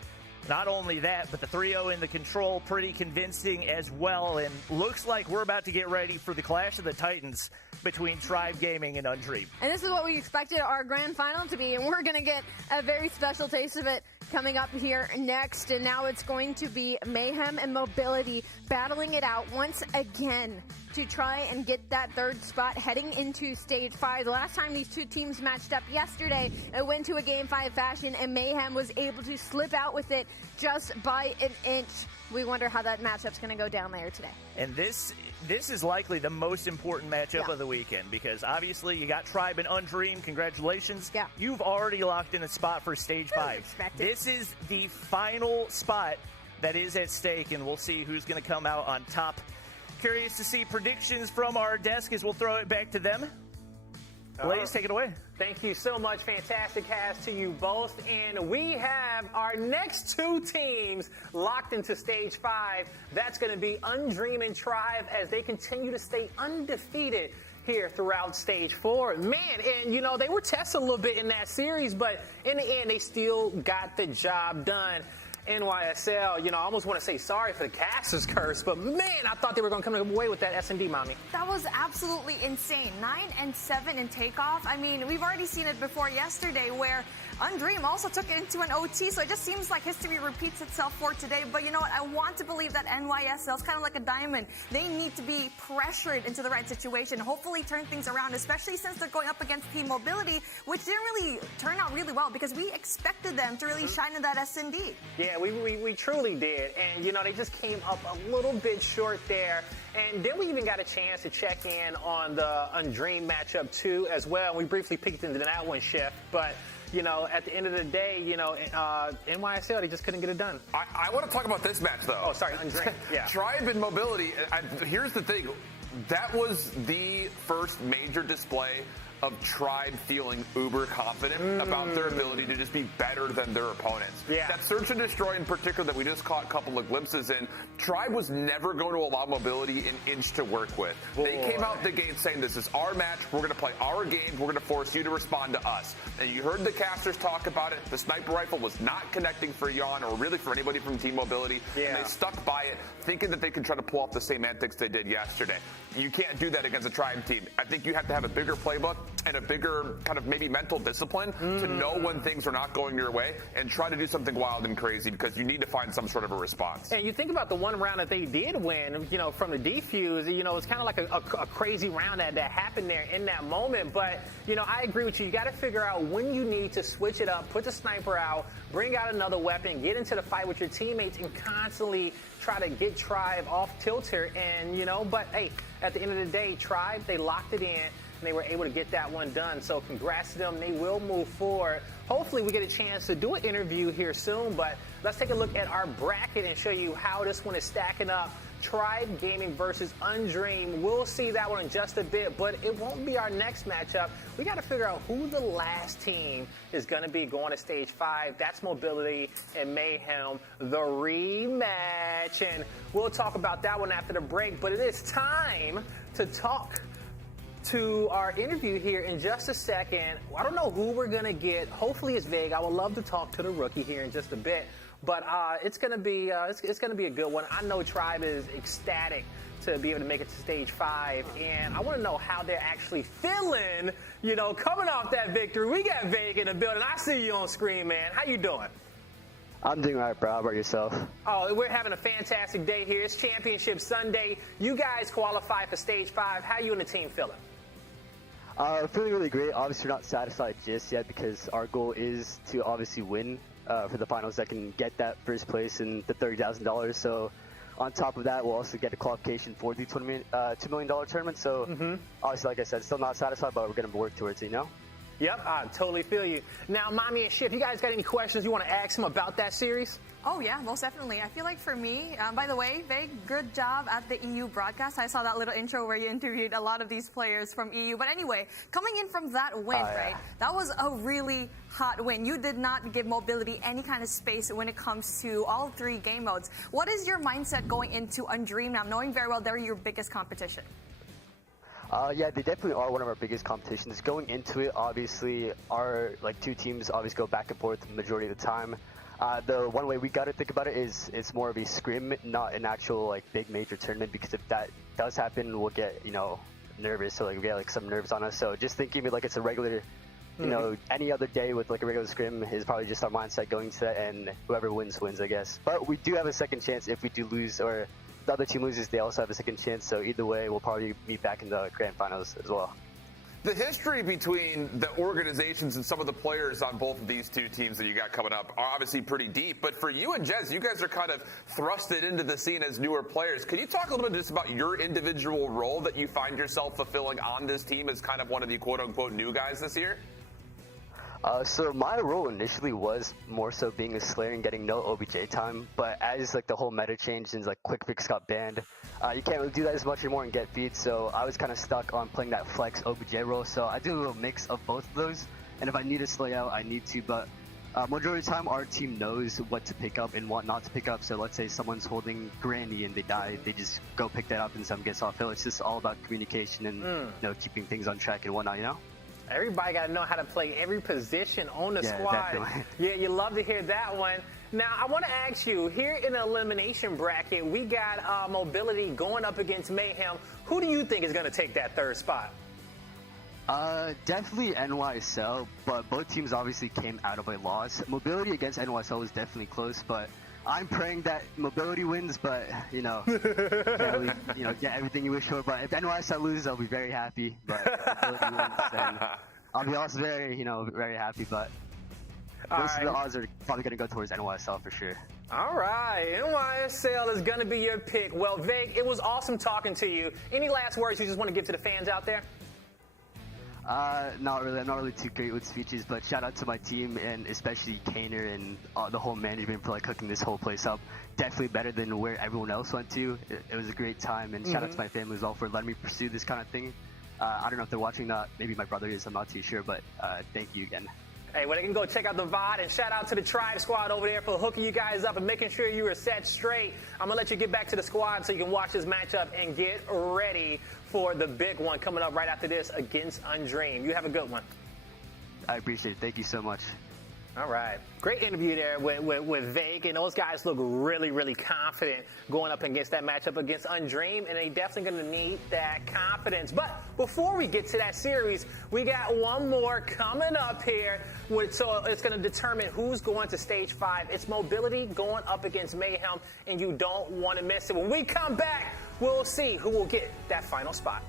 Not only that, but the 3-0 in the control, pretty convincing as well. And looks like we're about to get ready for the Clash of the Titans between Tribe Gaming and Undream. And this is what we expected our grand final to be. And we're going to get a very special taste of it coming up here next. And now it's going to be Mayhem and Mobility battling it out once again to try and get that third spot heading into Stage 5. The last time these two teams matched up yesterday, it went to a Game 5 fashion, and Mayhem was able to slip out with it just by an inch. We wonder how that matchup's going to go down there today. And this is likely the most important matchup of the weekend because obviously you got Tribe and Undream. Congratulations. Yeah. You've already locked in a spot for Stage 5. This is the final spot that is at stake, and we'll see who's going to come out on top. Curious to see predictions from our desk as we'll throw it back to them. Blaze, take it away. Thank you so much. Fantastic cast to you both. And we have our next two teams locked into Stage 5. That's going to be Undream and Tribe as they continue to stay undefeated here throughout Stage 4. Man, and, you know, they were tested a little bit in that series, but in the end, they still got the job done. NYSL, you know, I almost want to say sorry for the caster's curse, but man, I thought they were going to come away with that S&D, mommy. That was absolutely insane. 9-7 in takeoff. I mean, we've already seen it before yesterday where Undream also took it into an OT, so it just seems like history repeats itself for today. But you know what? I want to believe that NYSL is kind of like a diamond. They need to be pressured into the right situation, hopefully turn things around, especially since they're going up against Team Mobility, which didn't really turn out really well because we expected them to really shine in that S&D. Yeah, we truly did. And, you know, they just came up a little bit short there. And then we even got a chance to check in on the Undream matchup, too, as well. We briefly peeked into that one, Chef. But, you know, at the end of the day, you know, NYSL, they just couldn't get it done. I want to talk about this match, though. Oh, sorry, Undream. Yeah. Tribe and Mobility. Here's the thing. That was the first major display of Tribe feeling uber confident about their ability to just be better than their opponents. Yeah. That search and destroy in particular that we just caught a couple of glimpses in, Tribe was never going to allow Mobility an inch to work with. Boy. They came out the gate saying, this is our match, we're going to play our games, we're going to force you to respond to us. And you heard the casters talk about it. The sniper rifle was not connecting for Jan or really for anybody from Team Mobility. Yeah. And they stuck by it, thinking that they could try to pull off the same antics they did yesterday. You can't do that against a Tribe team. I think you have to have a bigger playbook and a bigger kind of maybe mental discipline to know when things are not going your way and try to do something wild and crazy because you need to find some sort of a response. And you think about the one round that they did win, you know, from the defuse, you know, it's kind of like a crazy round that happened there in that moment. But, you know, I agree with you. You got to figure out when you need to switch it up, put the sniper out, bring out another weapon, get into the fight with your teammates and constantly try to get Tribe off tilter. And, you know, but hey, at the end of the day, Tribe, they locked it in and they were able to get that one done. So congrats to them. They will move forward. Hopefully we get a chance to do an interview here soon, but let's take a look at our bracket and show you how this one is stacking up. Tribe Gaming versus Undream. We'll see that one in just a bit, but it won't be our next matchup. We got to figure out who the last team is going to be going to Stage 5. That's Mobility and Mayhem, the rematch. And we'll talk about that one after the break, but it is time to talk to our interview here in just a second. I don't know who we're going to get. Hopefully it's Vague. I would love to talk to the rookie here in just a bit. But it's gonna be a good one. I know Tribe is ecstatic to be able to make it to Stage 5, and I want to know how they're actually feeling. You know, coming off that victory. We got Vague in the building. I see you on screen, man. How you doing? I'm doing all right, bro. How about yourself? Oh, we're having a fantastic day here. It's Championship Sunday. You guys qualify for Stage 5. How you and the team feeling? Feeling really great. Obviously, we're not satisfied just yet because our goal is to obviously win for the finals that can get that first place and the $30,000. So on top of that, we'll also get a qualification for the $2 million tournament. So obviously, like I said, still not satisfied, but we're going to work towards it, you know? Yep, I totally feel you. Now, Mommy and Shiv, you guys got any questions you want to ask him about that series? Oh, yeah, most definitely. I feel like for me, by the way, Vig, good job at the EU broadcast. I saw that little intro where you interviewed a lot of these players from EU. But anyway, coming in from that win, right, that was a really hot win. You did not give Mobility any kind of space when it comes to all 3 game modes. What is your mindset going into Undream now, knowing very well they're your biggest competition? Yeah, they definitely are one of our biggest competitions. Going into it, obviously, our 2 teams always go back and forth the majority of the time. The one way we got to think about it is it's more of a scrim, not an actual big major tournament, because if that does happen, we'll get nervous. So we get some nerves on us. So just thinking of it like it's a regular, any other day with a regular scrim is probably just our mindset going to that, and whoever wins, I guess. But we do have a second chance if we do lose, or the other team loses, they also have a second chance. So either way, we'll probably meet back in the grand finals as well. The history between the organizations and some of the players on both of these 2 teams that you got coming up are obviously pretty deep. But for you and Jez, you guys are kind of thrusted into the scene as newer players. Can you talk a little bit just about your individual role that you find yourself fulfilling on this team as kind of one of the quote-unquote new guys this year? So my role initially was more so being a Slayer and getting no OBJ time, but as the whole meta changed and Quick Fix got banned, you can't really do that as much anymore and get feeds, so I was kind of stuck on playing that flex OBJ role, so I do a little mix of both of those, and if I need to slay out, I need to, but majority of the time our team knows what to pick up and what not to pick up, so let's say someone's holding Granny and they die, they just go pick that up and someone gets off hill. It's just all about communication and keeping things on track and whatnot, Everybody got to know how to play every position on the squad. Definitely. Yeah, you love to hear that one. Now, I want to ask you, here in the elimination bracket, we got Mobility going up against Mayhem. Who do you think is going to take that 3rd spot? Definitely NYSL, but both teams obviously came out of a loss. Mobility against NYSL was definitely close, but I'm praying that Mobility wins, but, can't really, get everything you wish for. But if NYSL loses, I'll be very happy. But if Mobility wins, then I'll be also very, very happy. But most of the odds are probably going to go towards NYSL for sure. All right, NYSL is going to be your pick. Well, Vig, it was awesome talking to you. Any last words you just want to give to the fans out there? Not really. I'm not really too great with speeches, but shout out to my team and especially Kaner and the whole management for hooking this whole place up. Definitely better than where everyone else went to. It was a great time, and shout out to my family as well for letting me pursue this kind of thing. I don't know if they're watching that. Maybe my brother is. I'm not too sure, but thank you again. Hey, well, they can go check out the VOD, and shout out to the Tribe Squad over there for hooking you guys up and making sure you are set straight. I'm going to let you get back to the squad so you can watch this matchup and get ready for the big one coming up right after this against Undream. You have a good one. I appreciate it. Thank you so much. All right. Great interview there with Vig, and those guys look really, really confident going up against that matchup against Undream, and they definitely going to need that confidence. But before we get to that series, we got one more coming up here, so it's going to determine who's going to Stage 5. It's Mobility going up against Mayhem, and you don't want to miss it. When we come back, we'll see who will get that final spot.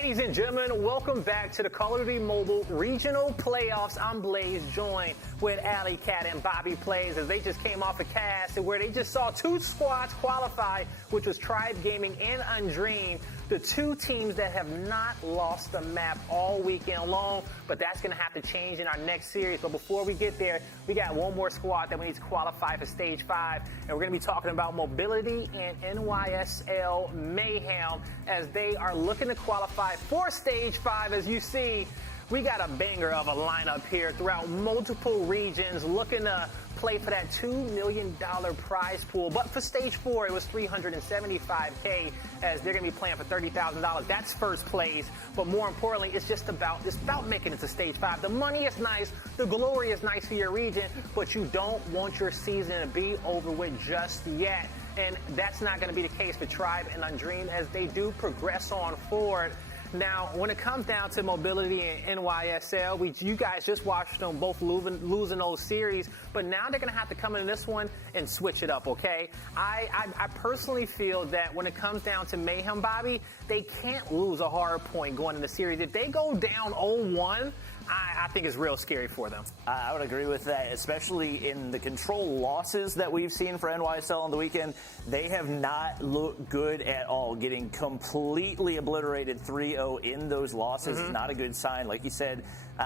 ladies and gentlemen, welcome back to the Call of Duty Mobile Regional Playoffs. I'm Blaze, joined with Alley Cat and Bobby Plays, as they just came off a cast where they just saw two squads qualify, which was Tribe Gaming and Undream, the two teams that have not lost the map all weekend long, but that's going to have to change in our next series. But before we get there, we got one more squad that we need to qualify for Stage 5, and we're going to be talking about Mobility and NYSL Mayhem as they are looking to qualify for Stage 5. As you see, we got a banger of a lineup here throughout multiple regions, looking to play for that $2 million prize pool. But for Stage 4, it was $375K, as they're going to be playing for $30,000. That's first place. But more importantly, it's about making it to Stage 5. The money is nice, the glory is nice for your region, but you don't want your season to be over with just yet. And that's not going to be the case for Tribe and Undream, as they do progress on forward. Now, when it comes down to Mobility and NYSL, you guys just watched them both losing those series, but now they're going to have to come in this one and switch it up, okay? I personally feel that when it comes down to Mayhem, Bobby, they can't lose a hard point going in the series. If they go down 0-1, I think it's real scary for them. I would agree with that, especially in the control losses that we've seen for NYSL on the weekend. They have not looked good at all. Getting completely obliterated 3-0 in those losses is not a good sign. Like you said,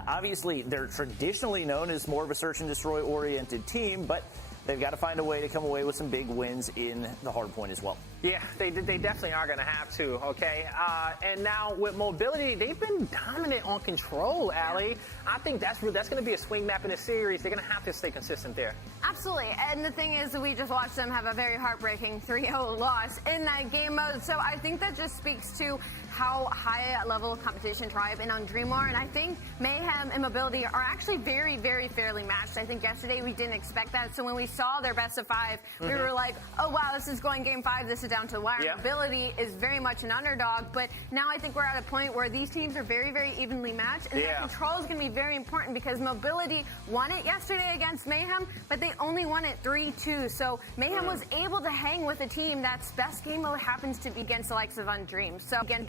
obviously they're traditionally known as more of a search and destroy oriented team, but they've got to find a way to come away with some big wins in the hard point as well. Yeah, they definitely are going to have to, okay? And now with Mobility, they've been dominant on control, Allie. I think that's going to be a swing map in the series. They're going to have to stay consistent there. Absolutely. And the thing is, we just watched them have a very heartbreaking 3-0 loss in that game mode. So I think that just speaks to how high a level of competition Tribe and Undream are. And I think Mayhem and Mobility are actually very, very fairly matched. I think yesterday we didn't expect that. So when we saw their best of 5, we were like, oh, wow, this is going game 5. This is down to the wire. Yeah. Mobility is very much an underdog. But now I think we're at a point where these teams are very, very evenly matched. And their control is going to be very important, because Mobility won it yesterday against Mayhem, but they only won it 3-2. So Mayhem was able to hang with a team that's best game mode happens to be against the likes of Undream. So against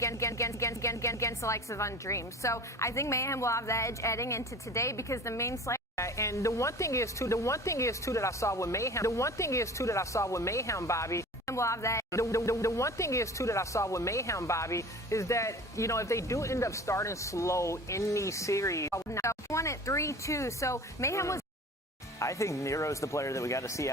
the likes of Undream. So I think Mayhem will have the edge heading into today, because the main slate. And the one thing is too that I saw with Mayhem, Bobby. We'll have that. The one thing is too that I saw with Mayhem, Bobby, is that, you know, if they do end up starting slow in these series, Won it 3-2. So Mayhem was. I think Nero's the player that we got to see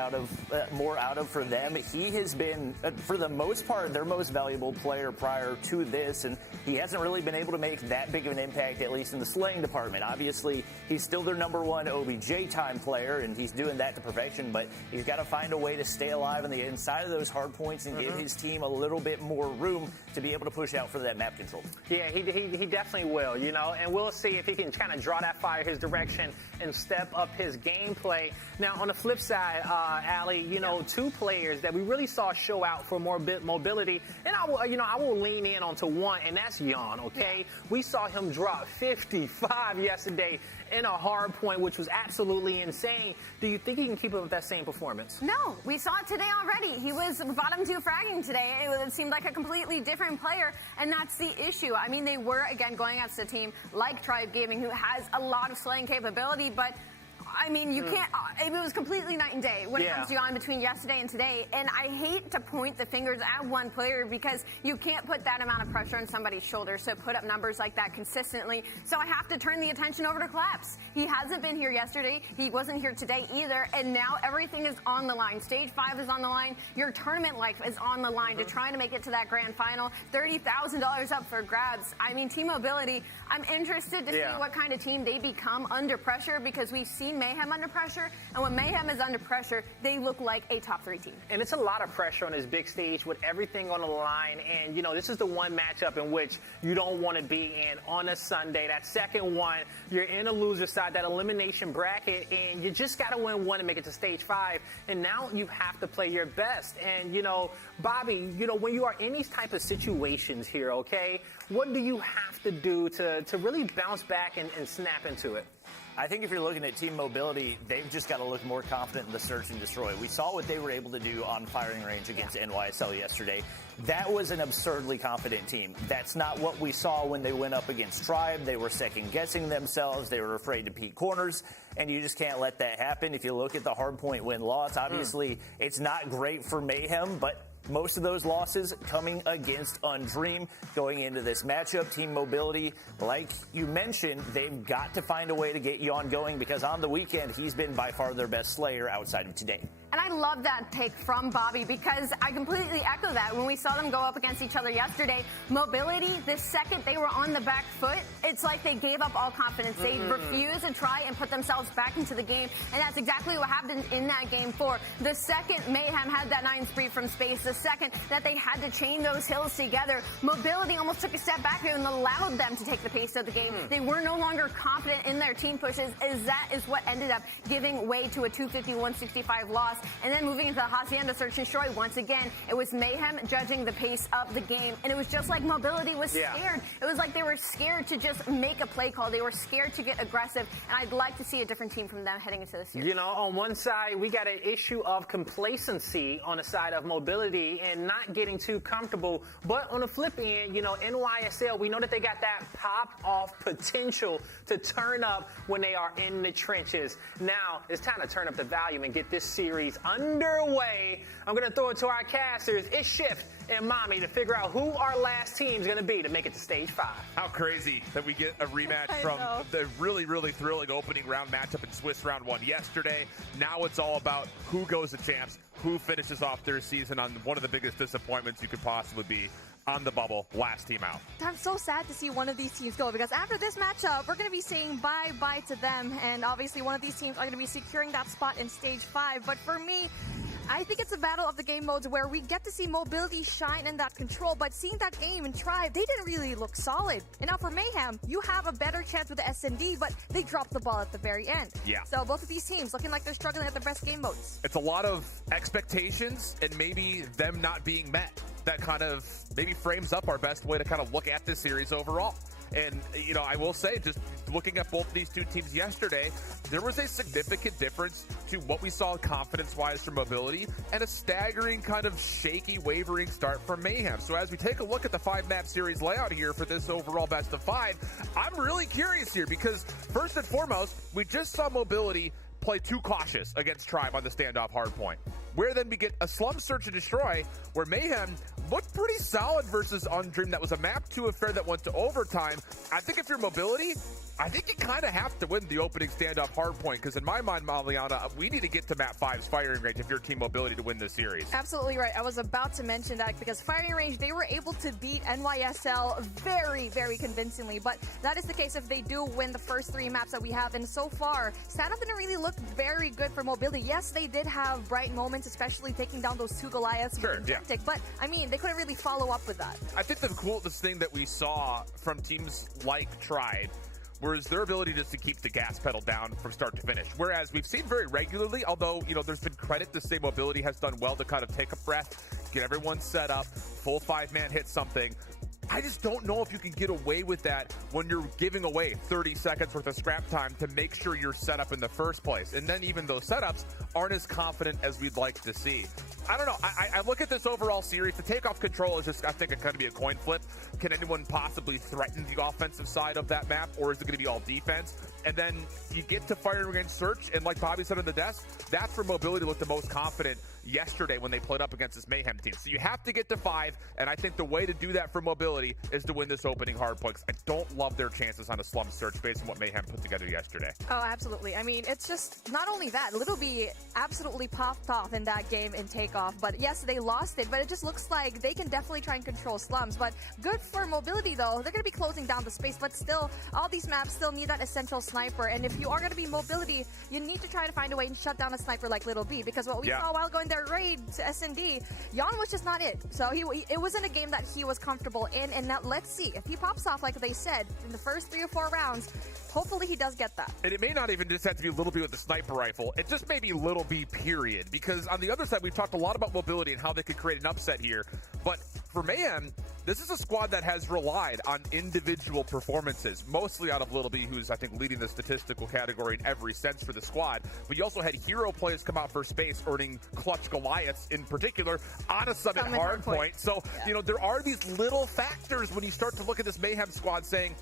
more out of for them. He has been, for the most part, their most valuable player prior to this, and he hasn't really been able to make that big of an impact, at least in the slaying department. Obviously, he's still their #1 OBJ time player, and he's doing that to perfection, but he's got to find a way to stay alive on the inside of those hard points and give his team a little bit more room to be able to push out for that map control. Yeah, he definitely will, you know, and we'll see if he can kind of draw that fire his direction and step up his gameplay. Now, on the flip side, Allie, you know, two players that we really saw show out for more Mobility, and I will lean in onto one, and that's Yon, okay? Yeah. We saw him drop 55 yesterday in a hard point, which was absolutely insane. Do you think he can keep up with that same performance? No, we saw it today already. He was bottom 2 fragging today. It seemed like a completely different player, and that's the issue. I mean, they were, again, going against a team like Tribe Gaming, who has a lot of slaying capability, but I mean, you can't. It was completely night and day when it comes to Yon between yesterday and today. And I hate to point the fingers at one player, because you can't put that amount of pressure on somebody's shoulders to put up numbers like that consistently. So I have to turn the attention over to Collapse. He hasn't been here yesterday. He wasn't here today either. And now everything is on the line. Stage 5 is on the line. Your tournament life is on the line to try to make it to that grand final. $30,000 up for grabs. I mean, Team Mobility, I'm interested to see what kind of team they become under pressure, because we've seen Mayhem under pressure, and when Mayhem is under pressure, they look like a top 3 team. And it's a lot of pressure on this big stage with everything on the line, and you know, this is the one matchup in which you don't want to be in on a Sunday. That second one, you're in a loser side, that elimination bracket, and you just got to win one to make it to Stage 5, and now you have to play your best. And you know, Bobby, you know, when you are in these type of situations here, okay, what do you have to do to really bounce back and snap into it? I think if you're looking at team mobility, they've just got to look more confident in the search and destroy. We saw what they were able to do on firing range against NYSL yesterday. That was an absurdly confident team. That's not what we saw when they went up against Tribe. They were second-guessing themselves. They were afraid to peek corners, and you just can't let that happen. If you look at the hardpoint win-loss, obviously it's not great for Mayhem, but most of those losses coming against Undream going into this matchup. Team mobility, like you mentioned, they've got to find a way to get Yon going because on the weekend, he's been by far their best slayer outside of today. And I love that take from Bobby because I completely echo that. When we saw them go up against each other yesterday, mobility, the second they were on the back foot, it's like they gave up all confidence. They refused to try and put themselves back into the game, and that's exactly what happened in that game 4. The second Mayhem had that 9 spree from space, the second that they had to chain those hills together, mobility almost took a step back and allowed them to take the pace of the game. They were no longer confident in their team pushes, as that is what ended up giving way to a 250-165 loss. And then moving into the Hacienda search and destroy, once again, it was Mayhem judging the pace of the game. And it was just like mobility was scared. It was like they were scared to just make a play call. They were scared to get aggressive. And I'd like to see a different team from them heading into this series. You know, on one side, we got an issue of complacency on the side of mobility and not getting too comfortable. But on the flip end, you know, NYSL, we know that they got that pop-off potential to turn up when they are in the trenches. Now, it's time to turn up the volume and get this series underway. I'm going to throw it to our casters. It's Shift and Mommy to figure out who our last team's going to be to make it to stage 5. How crazy that we get a rematch from the really, really thrilling opening round matchup in Swiss round 1 yesterday. Now it's all about who goes to champs, who finishes off their season on one of the biggest disappointments you could possibly be on the bubble, last team out. I'm so sad to see one of these teams go because after this matchup, we're going to be saying bye-bye to them. And obviously one of these teams are going to be securing that spot in stage 5. But for me, I think it's a battle of the game modes where we get to see mobility shine in that control, but seeing that game in Tribe, they didn't really look solid. And now for Mayhem, you have a better chance with the SND, but they dropped the ball at the very end. Yeah. So both of these teams looking like they're struggling at the best game modes. It's a lot of expectations and maybe them not being met. That kind of maybe frames up our best way to kind of look at this series overall. And, you know, I will say, just looking at both of these two teams yesterday, there was a significant difference to what we saw confidence-wise from mobility and a staggering kind of shaky, wavering start from Mayhem. So as we take a look at the 5-map series layout here for this overall best of 5, I'm really curious here because, first and foremost, we just saw mobility play too cautious against Tribe on the standoff hardpoint. Where then we get a slum search and destroy where Mayhem looked pretty solid versus Undream. That was a map 2 affair that went to overtime. I think if you're mobility, I think you kind of have to win the opening standoff hardpoint because in my mind, Maliana, we need to get to map 5's firing range if you're team mobility to win this series. Absolutely right. I was about to mention that because firing range, they were able to beat NYSL very, very convincingly. But that is the case if they do win the first 3 maps that we have. And so far, stand-up didn't really look very good for mobility. Yes, they did have bright moments, especially taking down those 2 Goliaths. Sure, yeah. But, I mean, they couldn't really follow up with that. I think the coolest thing that we saw from teams like Tribe was their ability just to keep the gas pedal down from start to finish. Whereas we've seen very regularly, although, you know, there's been credit to say mobility has done well to kind of take a breath, get everyone set up, full 5-man hit something. I just don't know if you can get away with that when you're giving away 30 seconds worth of scrap time to make sure you're set up in the first place. And then even those setups aren't as confident as we'd like to see. I don't know. I look at this overall series. The takeoff control is just, I think, it's going to be a coin flip. Can anyone possibly threaten the offensive side of that map, or is it going to be all defense? And then you get to firing range search, and like Bobby said on the desk, that's where mobility looked the most confident yesterday when they played up against this Mayhem team. So you have to get to 5, and I think the way to do that for mobility is to win this opening hardpoint. I don't love their chances on a slum search based on what Mayhem put together yesterday. Oh, absolutely. I mean, it's just not only that. Little B absolutely popped off in that game in takeoff, but yes, they lost it, but it just looks like they can definitely try and control slums. But good for mobility, though. They're going to be closing down the space, but still, all these maps still need that essential sniper, and if you are going to be mobility, you need to try to find a way and shut down a sniper like Little B, because what we saw while going their raid to SND, Yon was just not it. So it wasn't a game that he was comfortable in, and now let's see. If he pops off, like they said, in the first 3 or 4 rounds, hopefully he does get that. And it may not even just have to be Little B with the sniper rifle. It just may be Little B, period. Because on the other side, we've talked a lot about mobility and how they could create an upset here. But for Mayhem, this is a squad that has relied on individual performances, mostly out of Little B, who's, I think, leading the statistical category in every sense for the squad. But you also had hero players come out first base, earning clutch Goliaths in particular on a Summit hardpoint. So, you know, there are these little factors when you start to look at this Mayhem squad saying,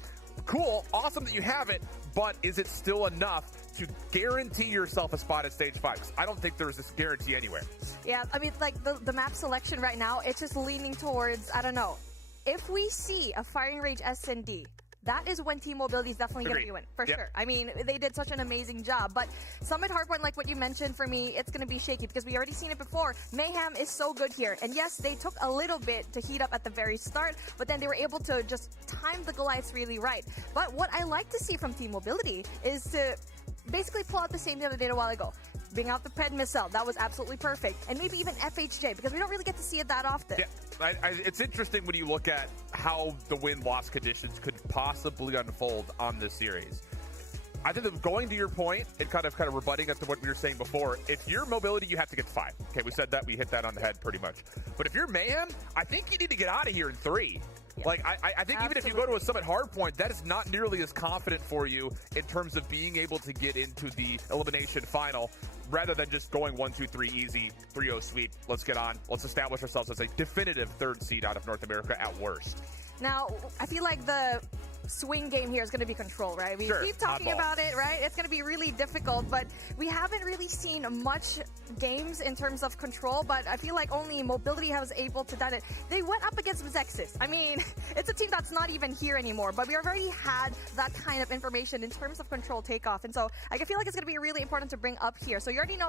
cool, awesome that you have it, but is it still enough to guarantee yourself a spot at stage 5? 'Cause I don't think there's this guarantee anywhere. Yeah, I mean, like the map selection right now, it's just leaning towards, I don't know. If we see a Firing Rage SND, that is when Team Mobility is definitely going to be win, for sure. I mean, they did such an amazing job. But Summit Hardpoint, like what you mentioned, for me, it's going to be shaky because we already seen it before. Mayhem is so good here. And yes, they took a little bit to heat up at the very start, but then they were able to just time the Goliaths really right. But what I like to see from Team Mobility is to basically pull out the same thing they did a while ago. Bring out the Ped Missile. That was absolutely perfect. And maybe even FHJ, because we don't really get to see it that often. Yeah, it's interesting when you look at how the win-loss conditions could possibly unfold on this series. I think that going to your point and kind of rebutting at what we were saying before, if you're Mobility, you have to get to 5. Okay, we said that. We hit that on the head pretty much. But if you're Mayhem, I think you need to get out of here in 3. Yeah. Like, I think even if you go to a Summit hardpoint, that is not nearly as confident for you in terms of being able to get into the elimination final, rather than just going 1-2-3 easy, 3-0 sweep. Let's get on. Let's establish ourselves as a definitive 3rd seed out of North America at worst. Now, I feel like the swing game here is going to be Control, right? We keep talking about it, right? It's going to be really difficult, but we haven't really seen much games in terms of Control, but I feel like only Mobility was able to done it. They went up against Zexis. I mean, it's a team that's not even here anymore, but we already had that kind of information in terms of Control takeoff, and so I feel like it's going to be really important to bring up here. So you already know